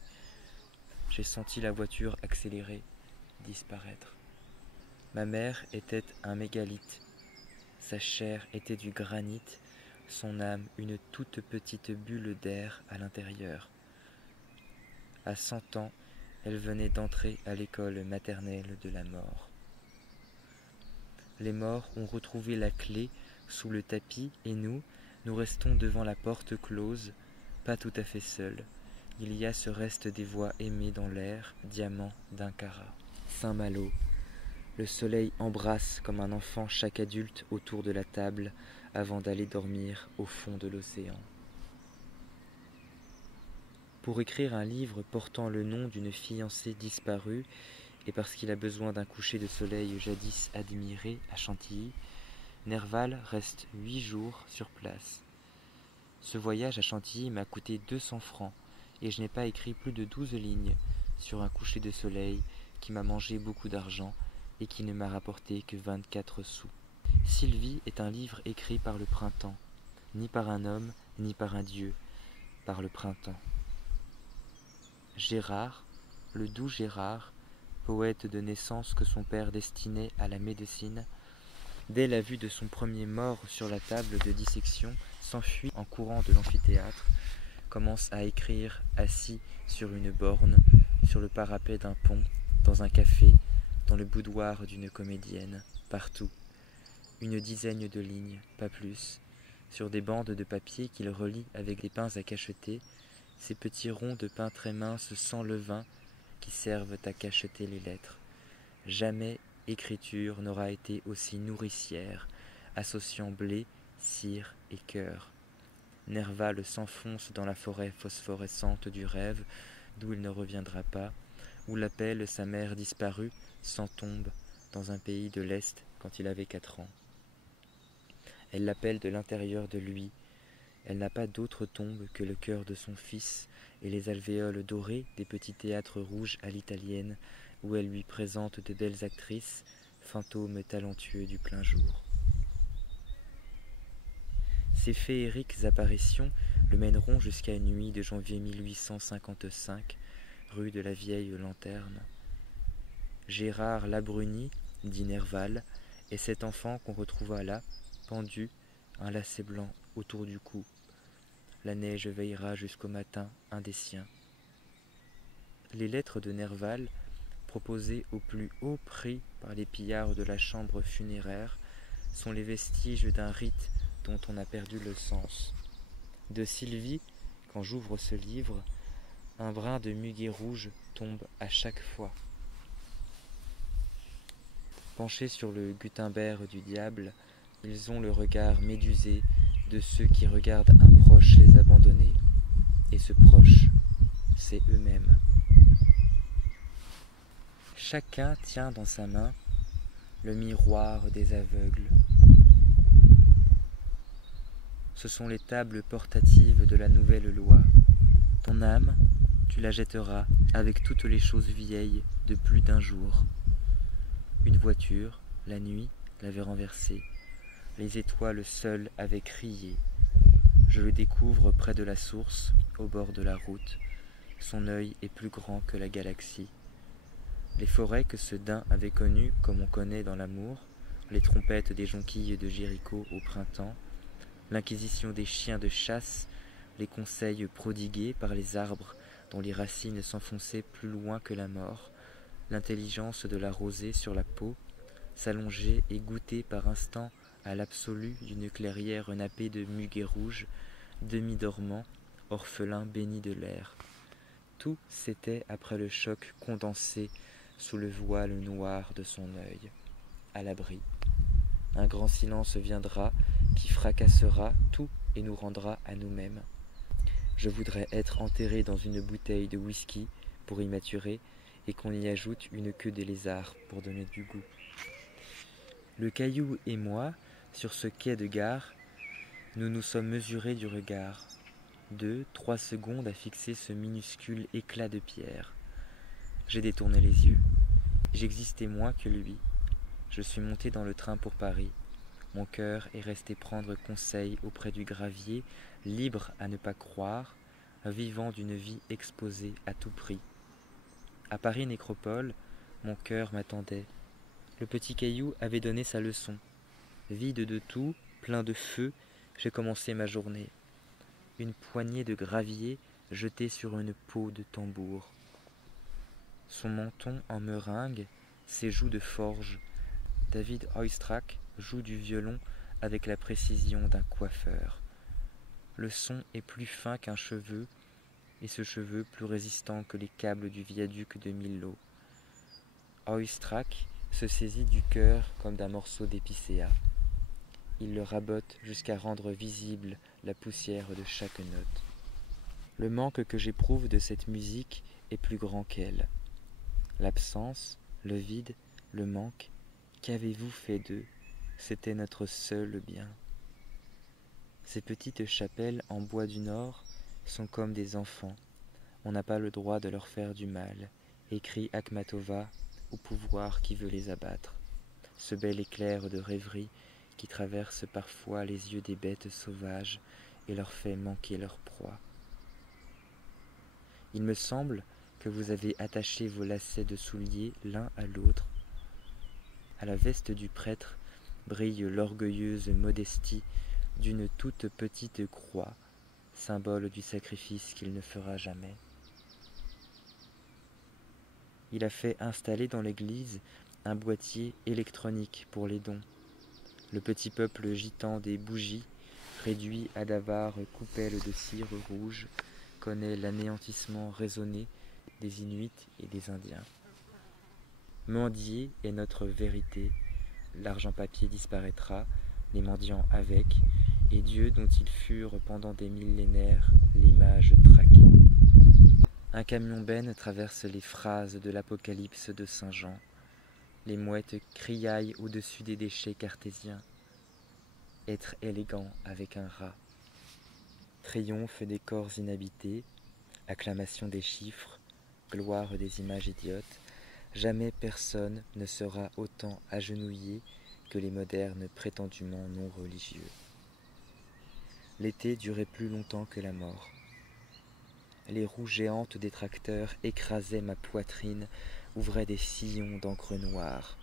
J'ai senti la voiture accélérer, disparaître. Ma mère était un mégalithe. Sa chair était du granit, son âme une toute petite bulle d'air à l'intérieur. À 100 ans, elle venait d'entrer à l'école maternelle de la mort. Les morts ont retrouvé la clé sous le tapis et nous restons devant la porte close, pas tout à fait seuls. Il y a ce reste des voix aimées dans l'air, diamant d'un carat. Saint-Malo. Le soleil embrasse comme un enfant chaque adulte autour de la table avant d'aller dormir au fond de l'océan. Pour écrire un livre portant le nom d'une fiancée disparue et parce qu'il a besoin d'un coucher de soleil jadis admiré à Chantilly, Nerval reste 8 jours sur place. Ce voyage à Chantilly m'a coûté 200 francs et je n'ai pas écrit plus de 12 lignes sur un coucher de soleil qui m'a mangé beaucoup d'argent et qui ne m'a rapporté que 24 sous. Sylvie est un livre écrit par le printemps, ni par un homme, ni par un dieu, par le printemps. Gérard, le doux Gérard, poète de naissance que son père destinait à la médecine, dès la vue de son premier mort sur la table de dissection, s'enfuit en courant de l'amphithéâtre, commence à écrire assis sur une borne, sur le parapet d'un pont, dans un café, dans le boudoir d'une comédienne, partout. Une dizaine de lignes, pas plus, sur des bandes de papier qu'il relie avec des pains à cacheter, ces petits ronds de pain très minces sans levain qui servent à cacheter les lettres. Jamais écriture n'aura été aussi nourricière, associant blé, cire et cœur. Nerval s'enfonce dans la forêt phosphorescente du rêve, d'où il ne reviendra pas, où l'appelle sa mère disparue, sans tombe, dans un pays de l'Est quand il avait 4 ans. Elle l'appelle de l'intérieur de lui. Elle n'a pas d'autre tombe que le cœur de son fils et les alvéoles dorées des petits théâtres rouges à l'italienne, où elle lui présente de belles actrices, fantômes talentueux du plein jour. Ces féeriques apparitions le mèneront jusqu'à une nuit de janvier 1855, rue de la Vieille Lanterne. Gérard Labruni, dit Nerval, est cet enfant qu'on retrouva là, pendu, un lacet blanc autour du cou. La neige veillera jusqu'au matin, un des siens. Les lettres de Nerval, proposées au plus haut prix par les pillards de la chambre funéraire, sont les vestiges d'un rite dont on a perdu le sens. De Sylvie, quand j'ouvre ce livre, un brin de muguet rouge tombe à chaque fois. Penchés sur le Gutenberg du diable, ils ont le regard médusé de ceux qui regardent un proche les abandonner. Et ce proche, c'est eux-mêmes. Chacun tient dans sa main le miroir des aveugles. Ce sont les tables portatives de la nouvelle loi. Ton âme, tu la jetteras avec toutes les choses vieilles de plus d'un jour. Une voiture, la nuit, l'avait renversé. Les étoiles seules avaient crié. Je le découvre près de la source, au bord de la route. Son œil est plus grand que la galaxie. les forêts que ce daim avait connues comme on connaît dans l'amour, les trompettes des jonquilles de Jéricho au printemps, l'inquisition des chiens de chasse, les conseils prodigués par les arbres dont les racines s'enfonçaient plus loin que la mort, l'intelligence de la rosée sur la peau, s'allonger et goûter par instants à l'absolu d'une clairière nappée de muguet rouge, demi-dormant, orphelin béni de l'air. Tout s'était après le choc condensé sous le voile noir de son œil, à l'abri. Un grand silence viendra qui fracassera tout et nous rendra à nous-mêmes. Je voudrais être enterré dans une bouteille de whisky pour y maturer et qu'on y ajoute une queue de lézard pour donner du goût. Le caillou et moi, sur ce quai de gare, nous nous sommes mesurés du regard. 2, 3 secondes à fixer ce minuscule éclat de pierre. J'ai détourné les yeux. J'existais moins que lui. Je suis monté dans le train pour Paris. Mon cœur est resté prendre conseil auprès du gravier, libre à ne pas croire, vivant d'une vie exposée à tout prix. À Paris Nécropole, mon cœur m'attendait. Le petit caillou avait donné sa leçon. Vide de tout, plein de feu, j'ai commencé ma journée. Une poignée de gravier jetée sur une peau de tambour. Son menton en meringue, ses joues de forge. David Oistrakh joue du violon avec la précision d'un coiffeur. Le son est plus fin qu'un cheveu, et ce cheveu plus résistant que les câbles du viaduc de Millau. Oistrakh se saisit du cœur comme d'un morceau d'épicéa. Il le rabote jusqu'à rendre visible la poussière de chaque note. Le manque que j'éprouve de cette musique est plus grand qu'elle. L'absence, le vide, le manque, qu'avez-vous fait d'eux? C'était notre seul bien. Ces petites chapelles en bois du Nord sont comme des enfants. On n'a pas le droit de leur faire du mal, écrit Akhmatova au pouvoir qui veut les abattre. Ce bel éclair de rêverie qui traverse parfois les yeux des bêtes sauvages et leur fait manquer leur proie. Il me semble que vous avez attaché vos lacets de souliers l'un à l'autre. À la veste du prêtre brille l'orgueilleuse modestie d'une toute petite croix, symbole du sacrifice qu'il ne fera jamais. Il a fait installer dans l'église un boîtier électronique pour les dons. Le petit peuple gitan des bougies, réduit à d'avares coupelles de cire rouge, connaît l'anéantissement raisonné des Inuits et des Indiens. Mendier est notre vérité, l'argent papier disparaîtra, les mendiants avec, et Dieu dont ils furent pendant des millénaires l'image traquée. Un camion-benne traverse les phrases de l'Apocalypse de Saint Jean. Les mouettes criaillent au-dessus des déchets cartésiens. Être élégant avec un rat. Triomphe des corps inhabités, acclamation des chiffres, gloire des images idiotes, jamais personne ne sera autant agenouillé que les modernes prétendument non religieux. L'été durait plus longtemps que la mort. Les roues géantes des tracteurs écrasaient ma poitrine, ouvraient des sillons d'encre noire.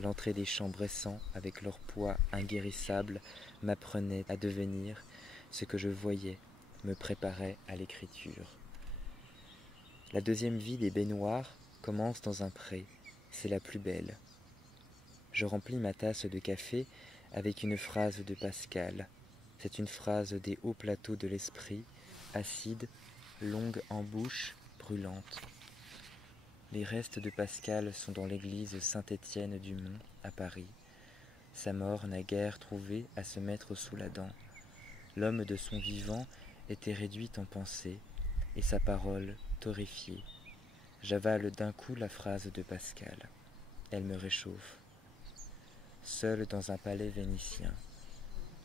L'entrée des chambrescents, avec leur poids inguérissable, m'apprenait à devenir ce que je voyais, me préparait à l'écriture. La deuxième vie des baignoires commence dans un pré, c'est la plus belle. Je remplis ma tasse de café avec une phrase de Pascal. C'est une phrase des hauts plateaux de l'esprit, acide, longue en bouche, brûlante. Les restes de Pascal sont dans l'église Saint-Étienne du Mont, à Paris. Sa mort n'a guère trouvé à se mettre sous la dent. L'homme de son vivant était réduit en pensée, et sa parole torréfiée. J'avale d'un coup la phrase de Pascal. Elle me réchauffe. Seul dans un palais vénitien,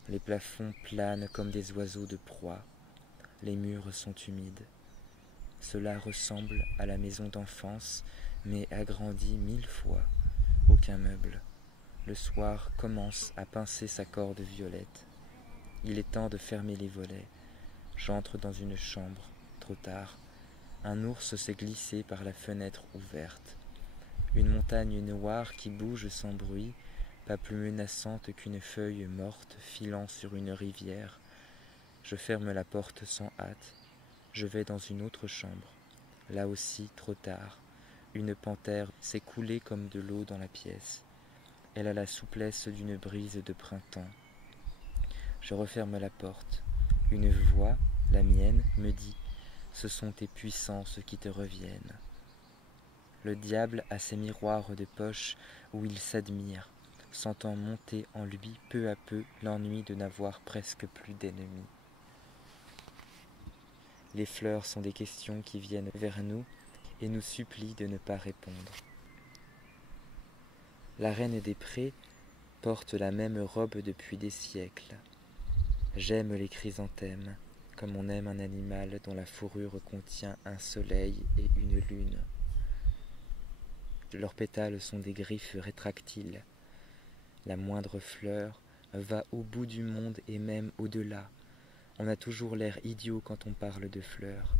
les plafonds planent comme des oiseaux de proie. Les murs sont humides. Cela ressemble à la maison d'enfance, mais agrandie 1000 fois. Aucun meuble. Le soir commence à pincer sa corde violette. Il est temps de fermer les volets. J'entre dans une chambre, trop tard. Un ours s'est glissé par la fenêtre ouverte. une montagne noire qui bouge sans bruit, pas plus menaçante qu'une feuille morte filant sur une rivière. Je ferme la porte sans hâte. Je vais dans une autre chambre. Là aussi, trop tard, une panthère s'est coulée comme de l'eau dans la pièce. Elle a la souplesse d'une brise de printemps. Je referme la porte. Une voix, la mienne, me dit « Ce sont tes puissances qui te reviennent ». Le diable a ses miroirs de poche où il s'admire, sentant monter en lui peu à peu l'ennui de n'avoir presque plus d'ennemis. Les fleurs sont des questions qui viennent vers nous et nous supplient de ne pas répondre. La reine des prés porte la même robe depuis des siècles. J'aime les chrysanthèmes, comme on aime un animal dont la fourrure contient un soleil et une lune. Leurs pétales sont des griffes rétractiles. La moindre fleur va au bout du monde et même au-delà. On a toujours l'air idiot quand on parle de fleurs.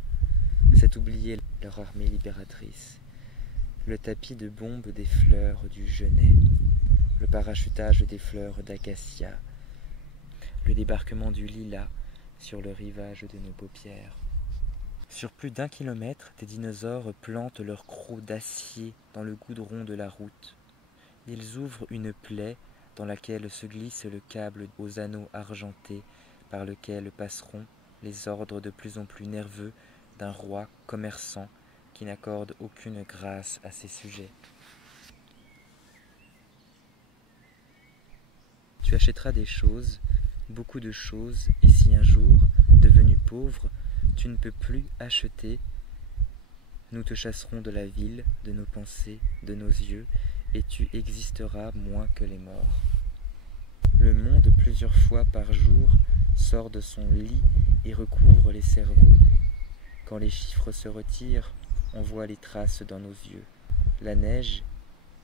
C'est oublier leur armée libératrice. Le tapis de bombes des fleurs du genêt, le parachutage des fleurs d'acacia, le débarquement du lilas sur le rivage de nos paupières. Sur plus d'1 kilomètre, des dinosaures plantent leurs crocs d'acier dans le goudron de la route. Ils ouvrent une plaie dans laquelle se glisse le câble aux anneaux argentés par lequel passeront les ordres de plus en plus nerveux d'un roi commerçant qui n'accorde aucune grâce à ses sujets. Tu achèteras des choses, beaucoup de choses, et si un jour, devenu pauvre, tu ne peux plus acheter, nous te chasserons de la ville, de nos pensées, de nos yeux, et tu existeras moins que les morts. Le monde, plusieurs fois par jour, sort de son lit et recouvre les cerveaux. Quand les chiffres se retirent, on voit les traces dans nos yeux. La neige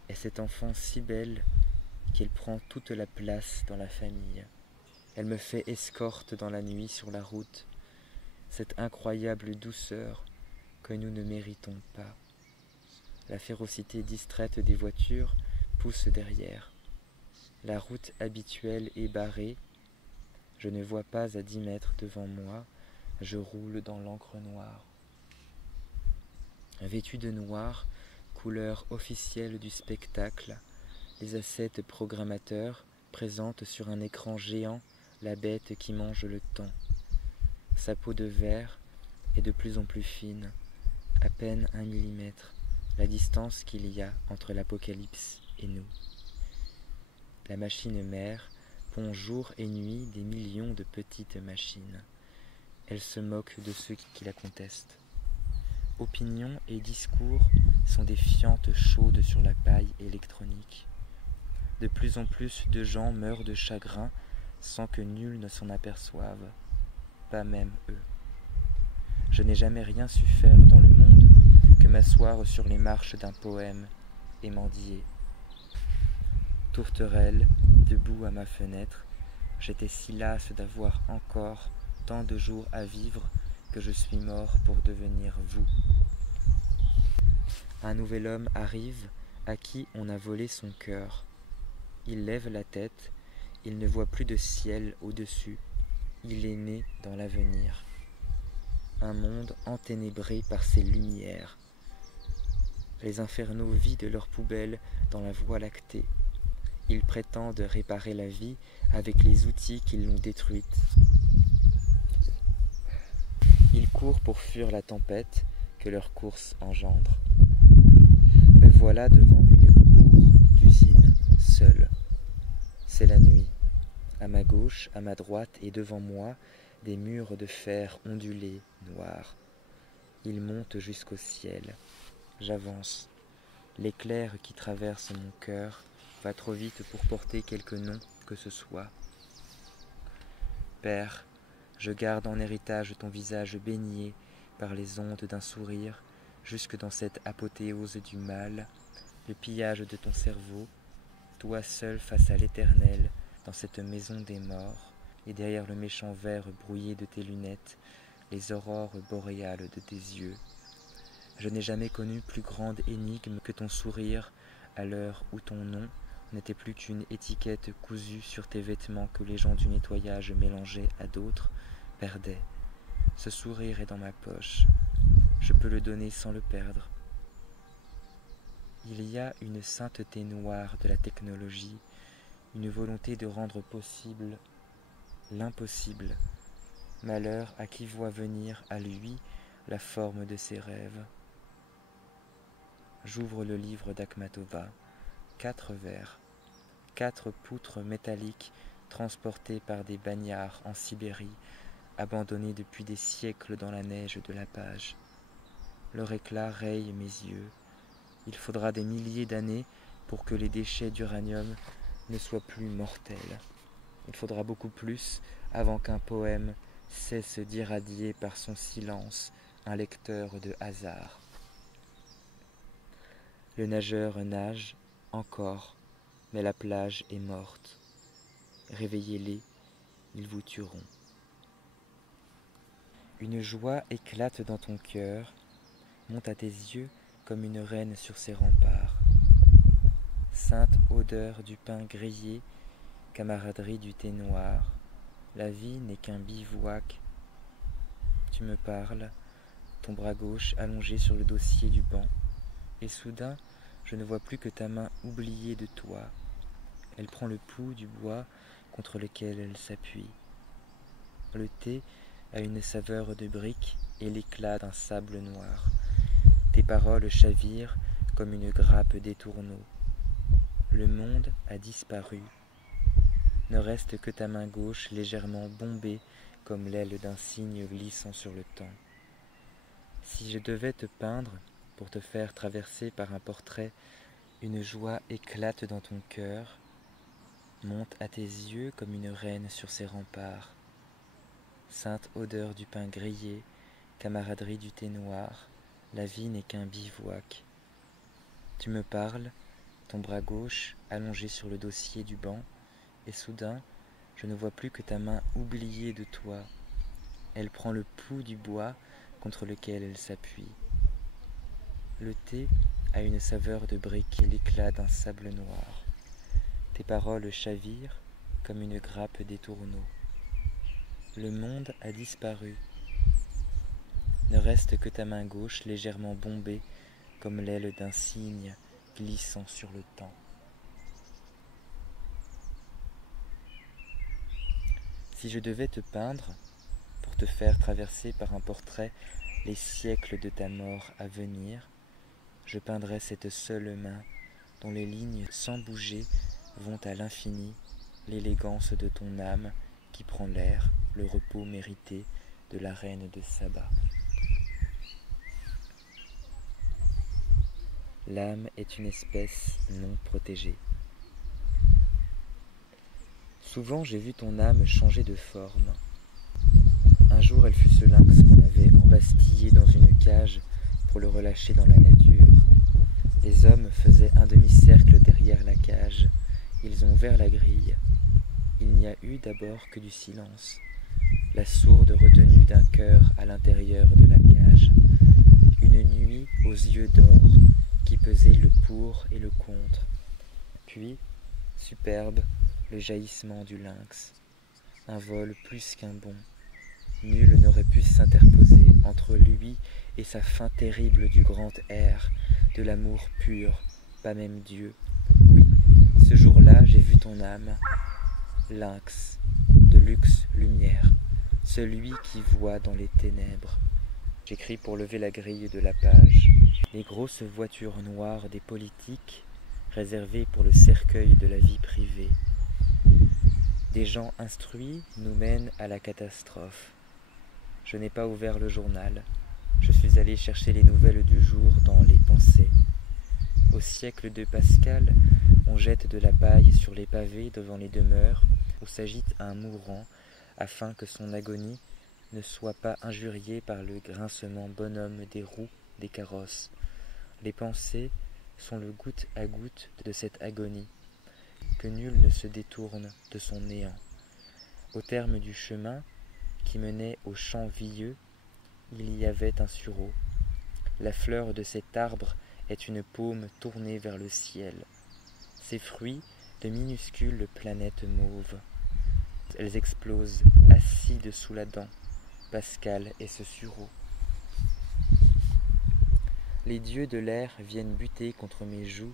est cet enfant si belle qu'elle prend toute la place dans la famille. Elle me fait escorte dans la nuit sur la route, cette incroyable douceur que nous ne méritons pas. La férocité distraite des voitures pousse derrière. La route habituelle est barrée. Je ne vois pas à 10 mètres devant moi. Je roule dans l'encre noire. Vêtus de noir, couleur officielle du spectacle, les ascètes programmateurs présentent sur un écran géant la bête qui mange le temps. Sa peau de verre est de plus en plus fine, à peine 1 millimètre, la distance qu'il y a entre l'apocalypse et nous. La machine mère pond jour et nuit des millions de petites machines. Elle se moque de ceux qui la contestent. Opinions et discours sont des fientes chaudes sur la paille électronique. De plus en plus de gens meurent de chagrin sans que nul ne s'en aperçoive, pas même eux. Je n'ai jamais rien su faire dans le monde que m'asseoir sur les marches d'un poème et mendier. Tourterelle, debout à ma fenêtre, j'étais si lasse d'avoir encore tant de jours à vivre que je suis mort pour devenir vous. Un nouvel homme arrive à qui on a volé son cœur. Il lève la tête, il ne voit plus de ciel au-dessus, il est né dans l'avenir. Un monde enténébré par ses lumières. Les infernaux vident leurs poubelles dans la Voie lactée. Ils prétendent réparer la vie avec les outils qui l'ont détruite. Ils courent pour fuir la tempête que leur course engendre. Me voilà devant une cour d'usine, seule. C'est la nuit. À ma gauche, à ma droite et devant moi, des murs de fer ondulés, noirs. Ils montent jusqu'au ciel. J'avance. L'éclair qui traverse mon cœur va trop vite pour porter quelque nom que ce soit. Père, je garde en héritage ton visage baigné par les ondes d'un sourire, jusque dans cette apothéose du mal, le pillage de ton cerveau, toi seul face à l'éternel, dans cette maison des morts, et derrière le méchant verre brouillé de tes lunettes, les aurores boréales de tes yeux. Je n'ai jamais connu plus grande énigme que ton sourire à l'heure où ton nom n'était plus qu'une étiquette cousue sur tes vêtements que les gens du nettoyage mélangeaient à d'autres, perdait. Ce sourire est dans ma poche. Je peux le donner sans le perdre. Il y a une sainteté noire de la technologie, une volonté de rendre possible l'impossible. Malheur à qui voit venir à lui la forme de ses rêves. J'ouvre le livre d'Akhmatova. 4 vers, 4 poutres métalliques transportées par des bagnards en Sibérie, abandonnées depuis des siècles dans la neige de la page. Leur éclat raye mes yeux. Il faudra des milliers d'années pour que les déchets d'uranium ne soient plus mortels. Il faudra beaucoup plus avant qu'un poème cesse d'irradier par son silence un lecteur de hasard. Le nageur nage encore, mais la plage est morte. Réveillez-les, ils vous tueront. Une joie éclate dans ton cœur, monte à tes yeux comme une reine sur ses remparts. Sainte odeur du pain grillé, camaraderie du thé noir, la vie n'est qu'un bivouac. Tu me parles, ton bras gauche allongé sur le dossier du banc, et soudain, je ne vois plus que ta main oubliée de toi. Elle prend le pouls du bois contre lequel elle s'appuie. Le thé a une saveur de brique et l'éclat d'un sable noir. Tes paroles chavirent comme une grappe d'étourneaux. Le monde a disparu. Ne reste que ta main gauche légèrement bombée comme l'aile d'un cygne glissant sur le temps. Si je devais te peindre, pour te faire traverser par un portrait, une joie éclate dans ton cœur, monte à tes yeux comme une reine sur ses remparts. Sainte odeur du pain grillé, camaraderie du thé noir, la vie n'est qu'un bivouac. Tu me parles, ton bras gauche allongé sur le dossier du banc, et soudain, je ne vois plus que ta main oubliée de toi. Elle prend le pouls du bois contre lequel elle s'appuie. Le thé a une saveur de brique et l'éclat d'un sable noir. Tes paroles chavirent comme une grappe d'étourneaux. Le monde a disparu. Ne reste que ta main gauche légèrement bombée comme l'aile d'un cygne glissant sur le temps. Si je devais te peindre, pour te faire traverser par un portrait les siècles de ta mort à venir, je peindrais cette seule main dont les lignes sans bouger vont à l'infini, l'élégance de ton âme qui prend l'air, le repos mérité de la reine de Saba. L'âme est une espèce non protégée. Souvent j'ai vu ton âme changer de forme. Un jour elle fut ce lynx qu'on avait embastillé dans une cage pour le relâcher dans la nature. Les hommes faisaient un demi-cercle derrière la cage. Ils ont ouvert la grille. Il n'y a eu d'abord que du silence, la sourde retenue d'un cœur à l'intérieur de la cage. Une nuit aux yeux d'or qui pesait le pour et le contre. Puis, superbe, le jaillissement du lynx. Un vol plus qu'un bond. Nul n'aurait pu s'interposer entre lui et sa fin terrible du grand air, de l'amour pur, pas même Dieu. Oui, ce jour-là, j'ai vu ton âme, lynx, de luxe lumière, celui qui voit dans les ténèbres. J'écris pour lever la grille de la page. Les grosses voitures noires des politiques, réservées pour le cercueil de la vie privée. Des gens instruits nous mènent à la catastrophe. Je n'ai pas ouvert le journal. Je suis allé chercher les nouvelles du jour dans les pensées. Au siècle de Pascal, on jette de la paille sur les pavés devant les demeures où s'agite un mourant afin que son agonie ne soit pas injuriée par le grincement bonhomme des roues des carrosses. Les pensées sont le goutte à goutte de cette agonie, que nul ne se détourne de son néant. Au terme du chemin qui menait au champ vieux, il y avait un sureau. La fleur de cet arbre est une paume tournée vers le ciel. Ses fruits, de minuscules planètes mauves. Elles explosent, acides sous la dent. Pascal est ce sureau. Les dieux de l'air viennent buter contre mes joues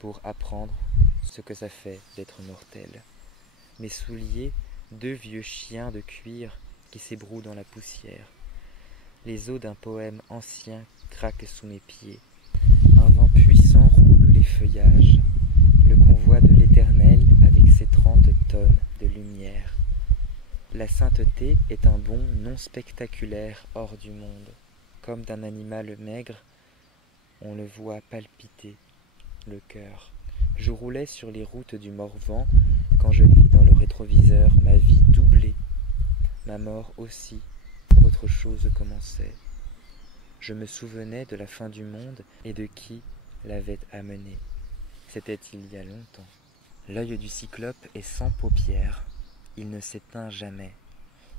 pour apprendre ce que ça fait d'être mortel. Mes souliers, deux vieux chiens de cuir qui s'ébrouent dans la poussière. Les os d'un poème ancien craquent sous mes pieds. Un vent puissant roule les feuillages, le convoi de l'Éternel avec ses 30 tonnes de lumière. La sainteté est un bond non spectaculaire hors du monde. Comme d'un animal maigre, on le voit palpiter, le cœur. Je roulais sur les routes du Morvan quand je vis dans le rétroviseur ma vie doublée. Ma mort aussi, autre chose commençait. Je me souvenais de la fin du monde et de qui l'avait amenée. C'était il y a longtemps. L'œil du cyclope est sans paupières. Il ne s'éteint jamais.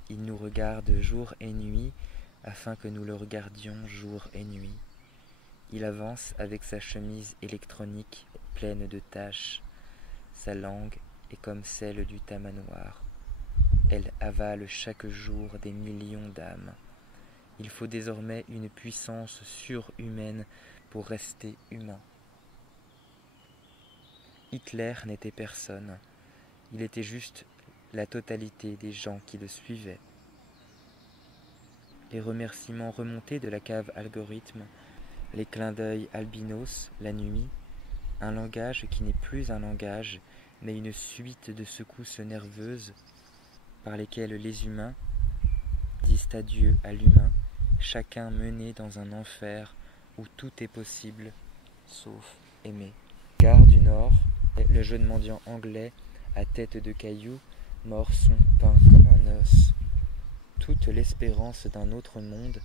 Il nous regarde jour et nuit afin que nous le regardions jour et nuit. Il avance avec sa chemise électronique pleine de taches. Sa langue est comme celle du tamanoir. Elle avale chaque jour des millions d'âmes. Il faut désormais une puissance surhumaine pour rester humain. Hitler n'était personne. Il était juste la totalité des gens qui le suivaient. Les remerciements remontés de la cave algorithme, les clins d'œil albinos la nuit, un langage qui n'est plus un langage, mais une suite de secousses nerveuses par lesquelles les humains disent adieu à l'humain, chacun mené dans un enfer où tout est possible, sauf aimer. Gare du Nord, le jeune mendiant anglais à tête de caillou mord son pain comme un os. Toute l'espérance d'un autre monde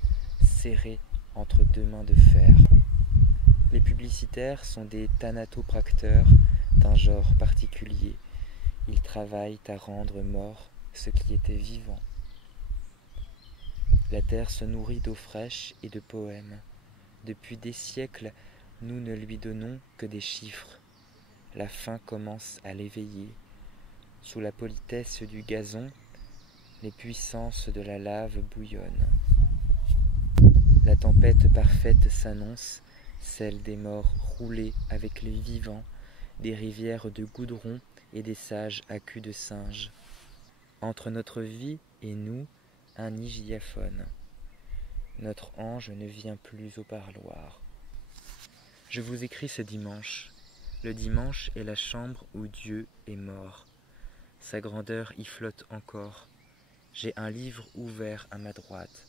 serrée entre deux mains de fer. Les publicitaires sont des thanatopracteurs d'un genre particulier. Ils travaillent à rendre mort ce qui était vivant. La terre se nourrit d'eau fraîche et de poèmes. Depuis des siècles, nous ne lui donnons que des chiffres. La faim commence à l'éveiller. Sous la politesse du gazon, les puissances de la lave bouillonnent. La tempête parfaite s'annonce, celle des morts roulés avec les vivants, des rivières de goudron et des sages à cul de singe. Entre notre vie et nous, un hygiaphone. Notre ange ne vient plus au parloir. Je vous écris ce dimanche. Le dimanche est la chambre où Dieu est mort. Sa grandeur y flotte encore. J'ai un livre ouvert à ma droite.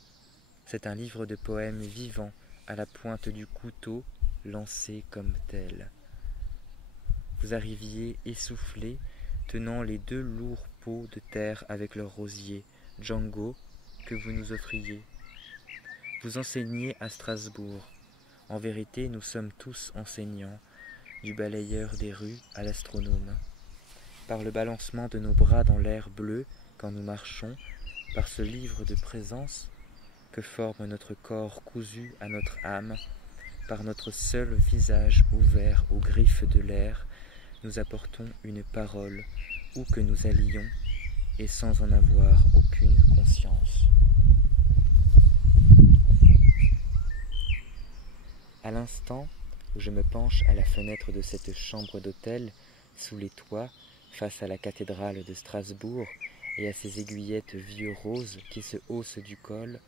C'est un livre de poèmes vivants à la pointe du couteau, lancé comme tel. Vous arriviez essoufflés, tenant les deux lourds pots de terre avec leur rosier, Django, que vous nous offriez. Vous enseigniez à Strasbourg. En vérité, nous sommes tous enseignants, du balayeur des rues à l'astronome. Par le balancement de nos bras dans l'air bleu quand nous marchons, par ce livre de présence que forme notre corps cousu à notre âme, par notre seul visage ouvert aux griffes de l'air, nous apportons une parole où que nous allions et sans en avoir aucune conscience. À l'instant où je me penche à la fenêtre de cette chambre d'hôtel, sous les toits, face à la cathédrale de Strasbourg et à ses aiguillettes vieux roses qui se haussent du col,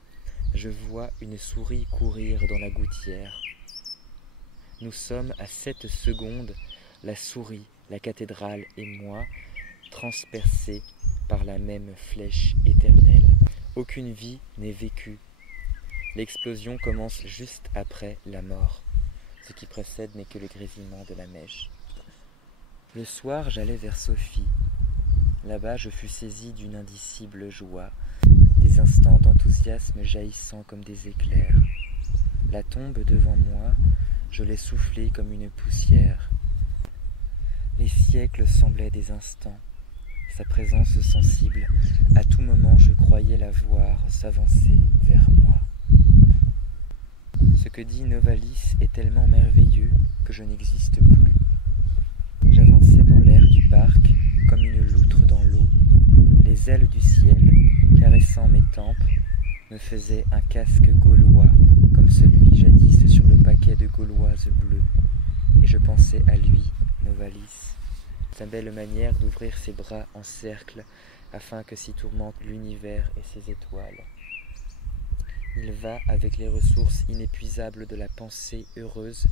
je vois une souris courir dans la gouttière. Nous sommes à 7 secondes, la souris, la cathédrale et moi, transpercés par la même flèche éternelle. Aucune vie n'est vécue. L'explosion commence juste après la mort. Ce qui précède n'est que le grésillement de la mèche. Le soir, j'allais vers Sophie. Là-bas, je fus saisi d'une indicible joie, des instants d'enthousiasme jaillissant comme des éclairs. La tombe devant moi, je l'ai soufflée comme une poussière. Les siècles semblaient des instants. Sa présence sensible, à tout moment je croyais la voir s'avancer vers moi. Ce que dit Novalis est tellement merveilleux que je n'existe plus. J'avançais dans l'air du parc comme une loutre dans l'eau. Les ailes du ciel, caressant mes tempes, me faisaient un casque gaulois comme celui jadis sur le paquet de gauloises bleues. Et je pensais à lui, Novalis, sa belle manière d'ouvrir ses bras en cercle afin que s'y tourmente l'univers et ses étoiles. Il va, avec les ressources inépuisables de la pensée heureuse,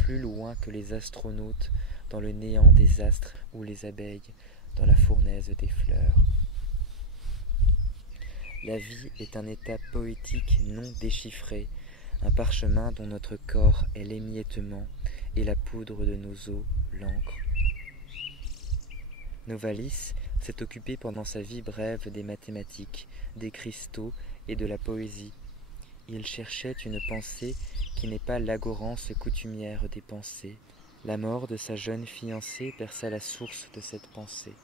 plus loin que les astronautes dans le néant des astres ou les abeilles dans la fournaise des fleurs. La vie est un état poétique non déchiffré, un parchemin dont notre corps est l'émiettement et la poudre de nos os, l'encre. Novalis s'est occupé pendant sa vie brève des mathématiques, des cristaux et de la poésie. Il cherchait une pensée qui n'est pas l'agorance coutumière des pensées. La mort de sa jeune fiancée perça la source de cette pensée.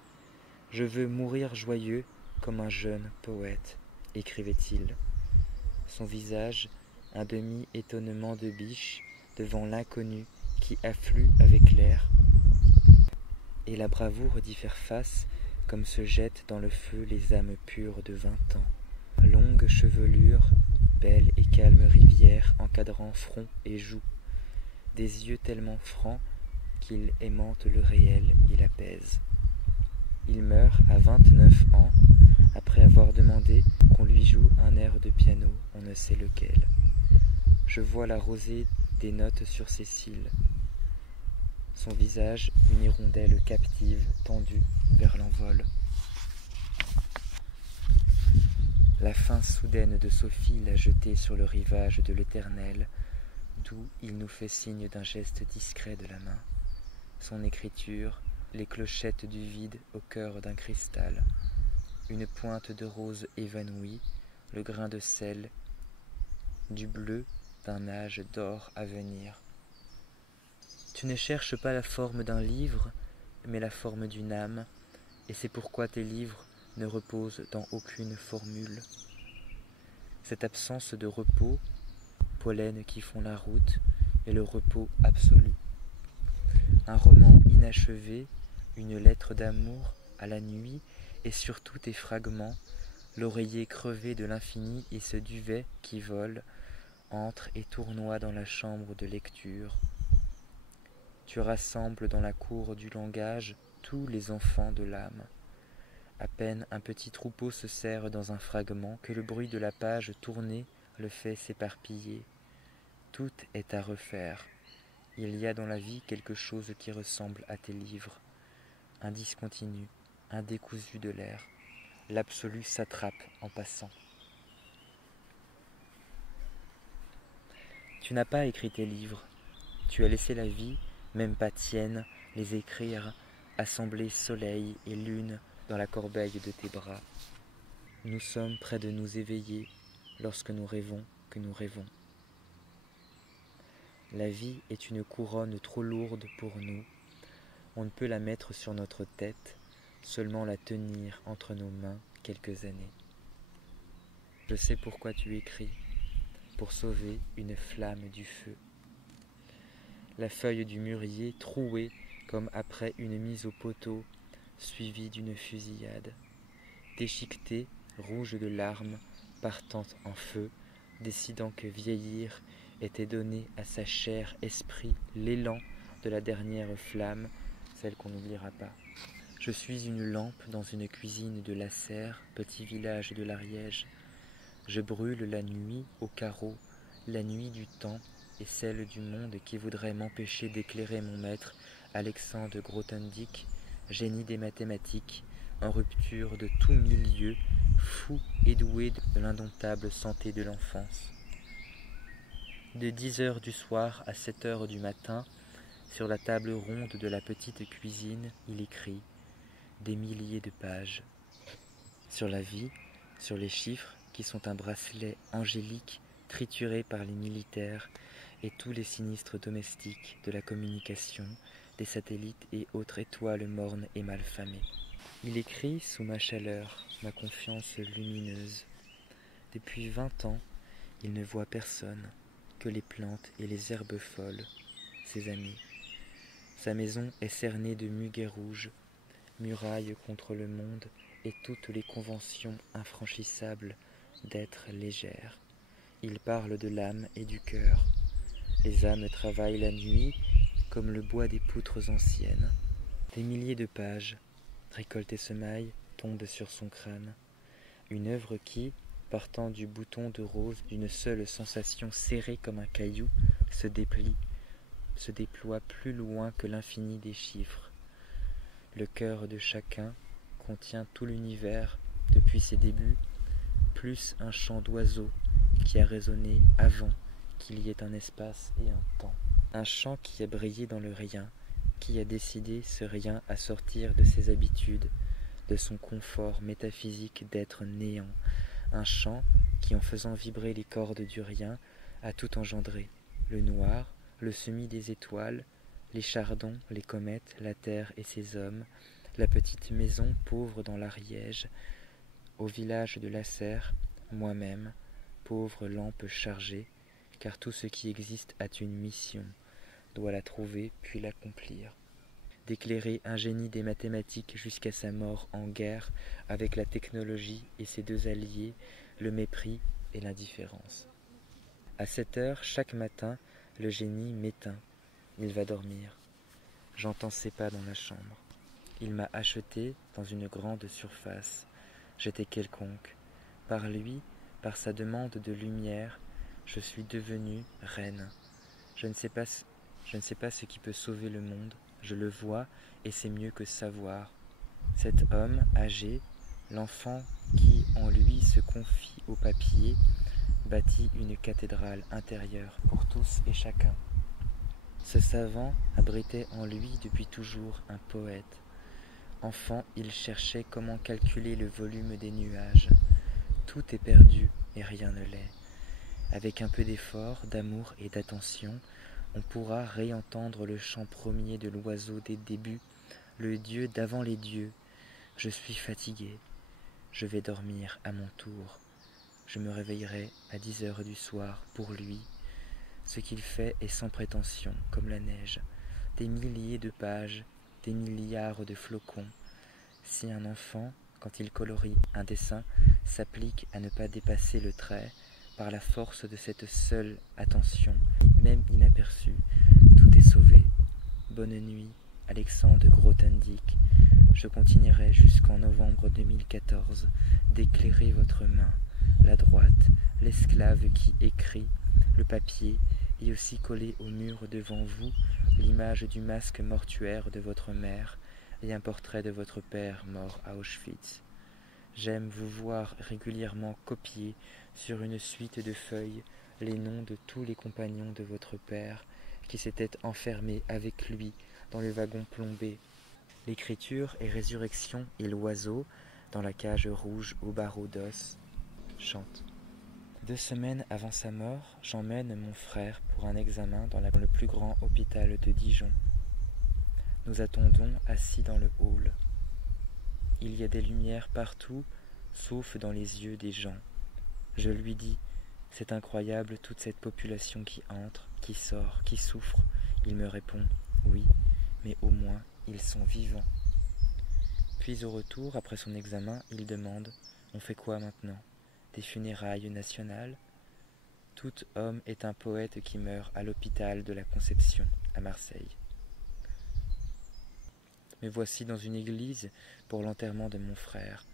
« Je veux mourir joyeux comme un jeune poète », écrivait-il. Son visage, un demi-étonnement de biche devant l'inconnu qui afflue avec l'air, et la bravoure d'y faire face comme se jettent dans le feu les âmes pures de 20 ans. Longue chevelure, belle et calme rivière encadrant front et joues, des yeux tellement francs qu'ils aimantent le réel et l'apaisent. Il meurt à 29 ans, après avoir demandé qu'on lui joue un air de piano, on ne sait lequel. Je vois la rosée des notes sur ses cils. Son visage, une hirondelle captive tendue vers l'envol. La fin soudaine de Sophie l'a jeté sur le rivage de l'Éternel, d'où il nous fait signe d'un geste discret de la main. Son écriture, les clochettes du vide au cœur d'un cristal, une pointe de rose évanouie, le grain de sel, du bleu d'un âge d'or à venir. Tu ne cherches pas la forme d'un livre, mais la forme d'une âme, et c'est pourquoi tes livres ne reposent dans aucune formule. Cette absence de repos, pollen qui font la route, est le repos absolu. Un roman inachevé, une lettre d'amour à la nuit, et surtout tes fragments, l'oreiller crevé de l'infini et ce duvet qui vole, entre et tournoie dans la chambre de lecture. Tu rassembles dans la cour du langage tous les enfants de l'âme. À peine un petit troupeau se serre dans un fragment que le bruit de la page tournée le fait s'éparpiller. Tout est à refaire. Il y a dans la vie quelque chose qui ressemble à tes livres. Un discontinu, un décousu de l'air. L'absolu s'attrape en passant. Tu n'as pas écrit tes livres. Tu as laissé la vie, même pas tienne, les écrire, assembler soleil et lune dans la corbeille de tes bras. Nous sommes près de nous éveiller lorsque nous rêvons que nous rêvons. La vie est une couronne trop lourde pour nous. On ne peut la mettre sur notre tête, seulement la tenir entre nos mains quelques années. Je sais pourquoi tu écris, pour sauver une flamme du feu. La feuille du mûrier trouée comme après une mise au poteau, suivie d'une fusillade. Déchiquetée, rouge de larmes, partant en feu, décidant que vieillir était donner à sa chair esprit l'élan de la dernière flamme, celle qu'on n'oubliera pas. Je suis une lampe dans une cuisine de la Serre, petit village de l'Ariège. Je brûle la nuit au carreau, la nuit du temps et celle du monde qui voudrait m'empêcher d'éclairer mon maître, Alexandre Grothendieck, génie des mathématiques, en rupture de tout milieu, fou et doué de l'indomptable santé de l'enfance. De 10 heures du soir à 7 heures du matin, sur la table ronde de la petite cuisine, il écrit des milliers de pages. Sur la vie, sur les chiffres qui sont un bracelet angélique trituré par les militaires et tous les sinistres domestiques de la communication, des satellites et autres étoiles mornes et malfamées. Il écrit sous ma chaleur, ma confiance lumineuse. Depuis 20 ans, il ne voit personne. que les plantes et les herbes folles, ses amis. Sa maison est cernée de muguets rouges, muraille contre le monde et toutes les conventions infranchissables d'être légères. Il parle de l'âme et du cœur. Les âmes travaillent la nuit comme le bois des poutres anciennes. Des milliers de pages, récoltes et semailles, tombent sur son crâne. Une œuvre qui, partant du bouton de rose d'une seule sensation serrée comme un caillou, se déplie, se déploie plus loin que l'infini des chiffres. Le cœur de chacun contient tout l'univers depuis ses débuts, plus un chant d'oiseau qui a résonné avant qu'il y ait un espace et un temps. Un chant qui a brillé dans le rien, qui a décidé ce rien à sortir de ses habitudes, de son confort métaphysique d'être néant. Un chant qui, en faisant vibrer les cordes du rien, a tout engendré. Le noir, le semis des étoiles, les chardons, les comètes, la terre et ses hommes, la petite maison pauvre dans l'Ariège, au village de la Serre, moi-même, pauvre lampe chargée, car tout ce qui existe a une mission, doit la trouver puis l'accomplir. D'éclairer un génie des mathématiques jusqu'à sa mort en guerre avec la technologie et ses deux alliés, le mépris et l'indifférence. À 7 heures, chaque matin, le génie m'éteint. Il va dormir. J'entends ses pas dans la chambre. Il m'a acheté dans une grande surface. J'étais quelconque. Par lui, par sa demande de lumière, je suis devenue reine. Je ne sais pas ce qui peut sauver le monde. Je le vois et c'est mieux que savoir. Cet homme âgé, l'enfant qui en lui se confie au papier, bâtit une cathédrale intérieure pour tous et chacun. Ce savant abritait en lui depuis toujours un poète. Enfant, il cherchait comment calculer le volume des nuages. Tout est perdu et rien ne l'est. Avec un peu d'effort, d'amour et d'attention, on pourra réentendre le chant premier de l'oiseau des débuts, le Dieu d'avant les dieux. Je suis fatigué, je vais dormir à mon tour. Je me réveillerai à 10 heures du soir pour lui. Ce qu'il fait est sans prétention, comme la neige. Des milliers de pages, des milliards de flocons. Si un enfant, quand il colorie un dessin, s'applique à ne pas dépasser le trait, par la force de cette seule attention, même inaperçue, tout est sauvé. Bonne nuit, Alexandre Grothendieck. Je continuerai jusqu'en novembre 2014 d'éclairer votre main, la droite, l'esclave qui écrit, le papier, et aussi coller au mur devant vous l'image du masque mortuaire de votre mère et un portrait de votre père mort à Auschwitz. J'aime vous voir régulièrement copier sur une suite de feuilles les noms de tous les compagnons de votre père qui s'étaient enfermés avec lui dans le wagon plombé. L'écriture et résurrection et l'oiseau, dans la cage rouge aux barreaux d'os, chantent. 2 semaines avant sa mort, j'emmène mon frère pour un examen dans le plus grand hôpital de Dijon. Nous attendons assis dans le hall. Il y a des lumières partout, sauf dans les yeux des gens. Je lui dis, c'est incroyable toute cette population qui entre, qui sort, qui souffre. Il me répond, oui, mais au moins ils sont vivants. Puis au retour, après son examen, il demande, on fait quoi maintenant? Des funérailles nationales? Tout homme est un poète qui meurt à l'hôpital de la Conception, à Marseille. Me voici dans une église pour l'enterrement de mon frère.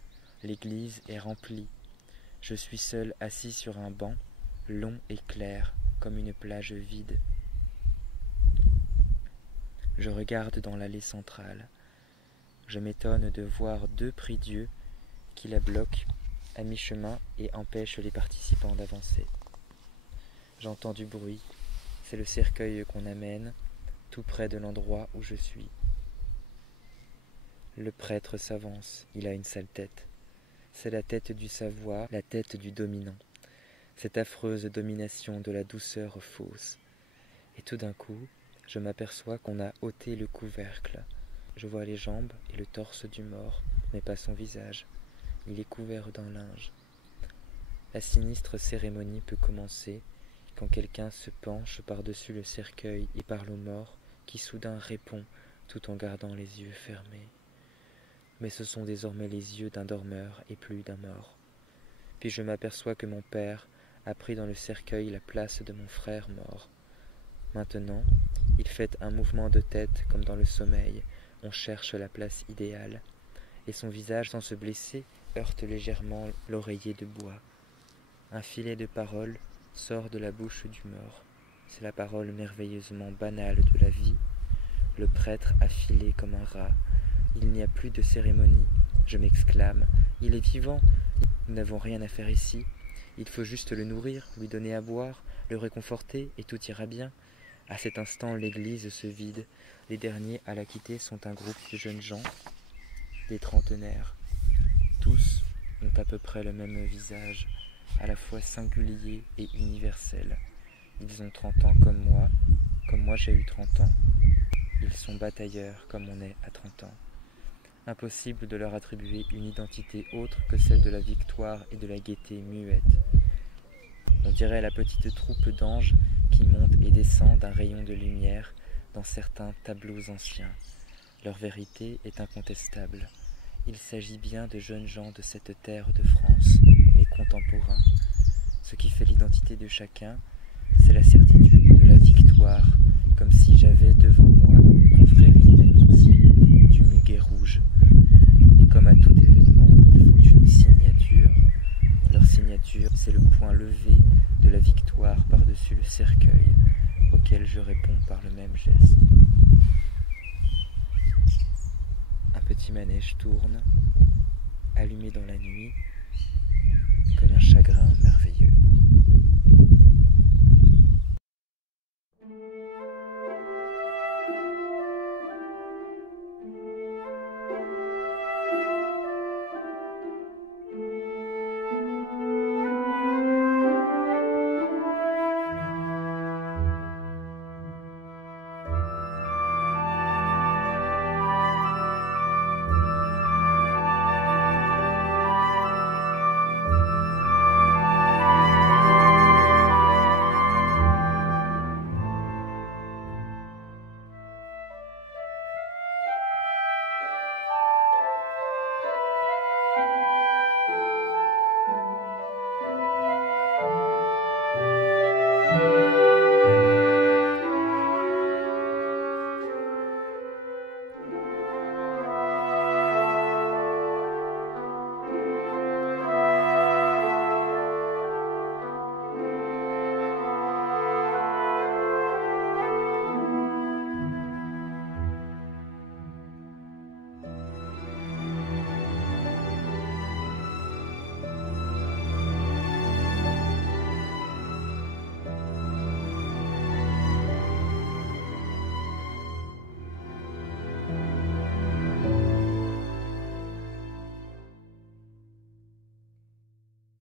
L'église est remplie. Je suis seul assis sur un banc, long et clair, comme une plage vide. Je regarde dans l'allée centrale. Je m'étonne de voir 2 prie-dieux qui la bloquent à mi-chemin et empêchent les participants d'avancer. J'entends du bruit. C'est le cercueil qu'on amène, tout près de l'endroit où je suis. Le prêtre s'avance, il a une sale tête. C'est la tête du savoir, la tête du dominant. Cette affreuse domination de la douceur fausse. Et tout d'un coup, je m'aperçois qu'on a ôté le couvercle. Je vois les jambes et le torse du mort, mais pas son visage. Il est couvert d'un linge. La sinistre cérémonie peut commencer, quand quelqu'un se penche par-dessus le cercueil et parle aux morts, qui soudain répond tout en gardant les yeux fermés. Mais ce sont désormais les yeux d'un dormeur et plus d'un mort. Puis je m'aperçois que mon père a pris dans le cercueil la place de mon frère mort. Maintenant, il fait un mouvement de tête comme dans le sommeil, on cherche la place idéale, et son visage, sans se blesser, heurte légèrement l'oreiller de bois. Un filet de parole sort de la bouche du mort. C'est la parole merveilleusement banale de la vie. Le prêtre a filé comme un rat. Il n'y a plus de cérémonie. Je m'exclame. Il est vivant. Nous n'avons rien à faire ici. Il faut juste le nourrir, lui donner à boire, le réconforter, et tout ira bien. À cet instant, l'église se vide. Les derniers à la quitter sont un groupe de jeunes gens, des trentenaires. Tous ont à peu près le même visage, à la fois singulier et universel. Ils ont 30 ans comme moi j'ai eu 30 ans. Ils sont batailleurs comme on est à 30 ans. Impossible de leur attribuer une identité autre que celle de la victoire et de la gaieté muette. On dirait la petite troupe d'anges qui monte et descend d'un rayon de lumière dans certains tableaux anciens. Leur vérité est incontestable. Il s'agit bien de jeunes gens de cette terre de France, mais contemporains. Ce qui fait l'identité de chacun, c'est la certitude de la victoire, comme si j'avais devant moi une confrérie d'amitié du muguet rouge. Et comme à tout événement, il faut une signature. Leur signature, c'est le point levé de la victoire par-dessus le cercueil, auquel je réponds par le même geste. Un petit manège tourne, allumé dans la nuit, comme un chagrin merveilleux.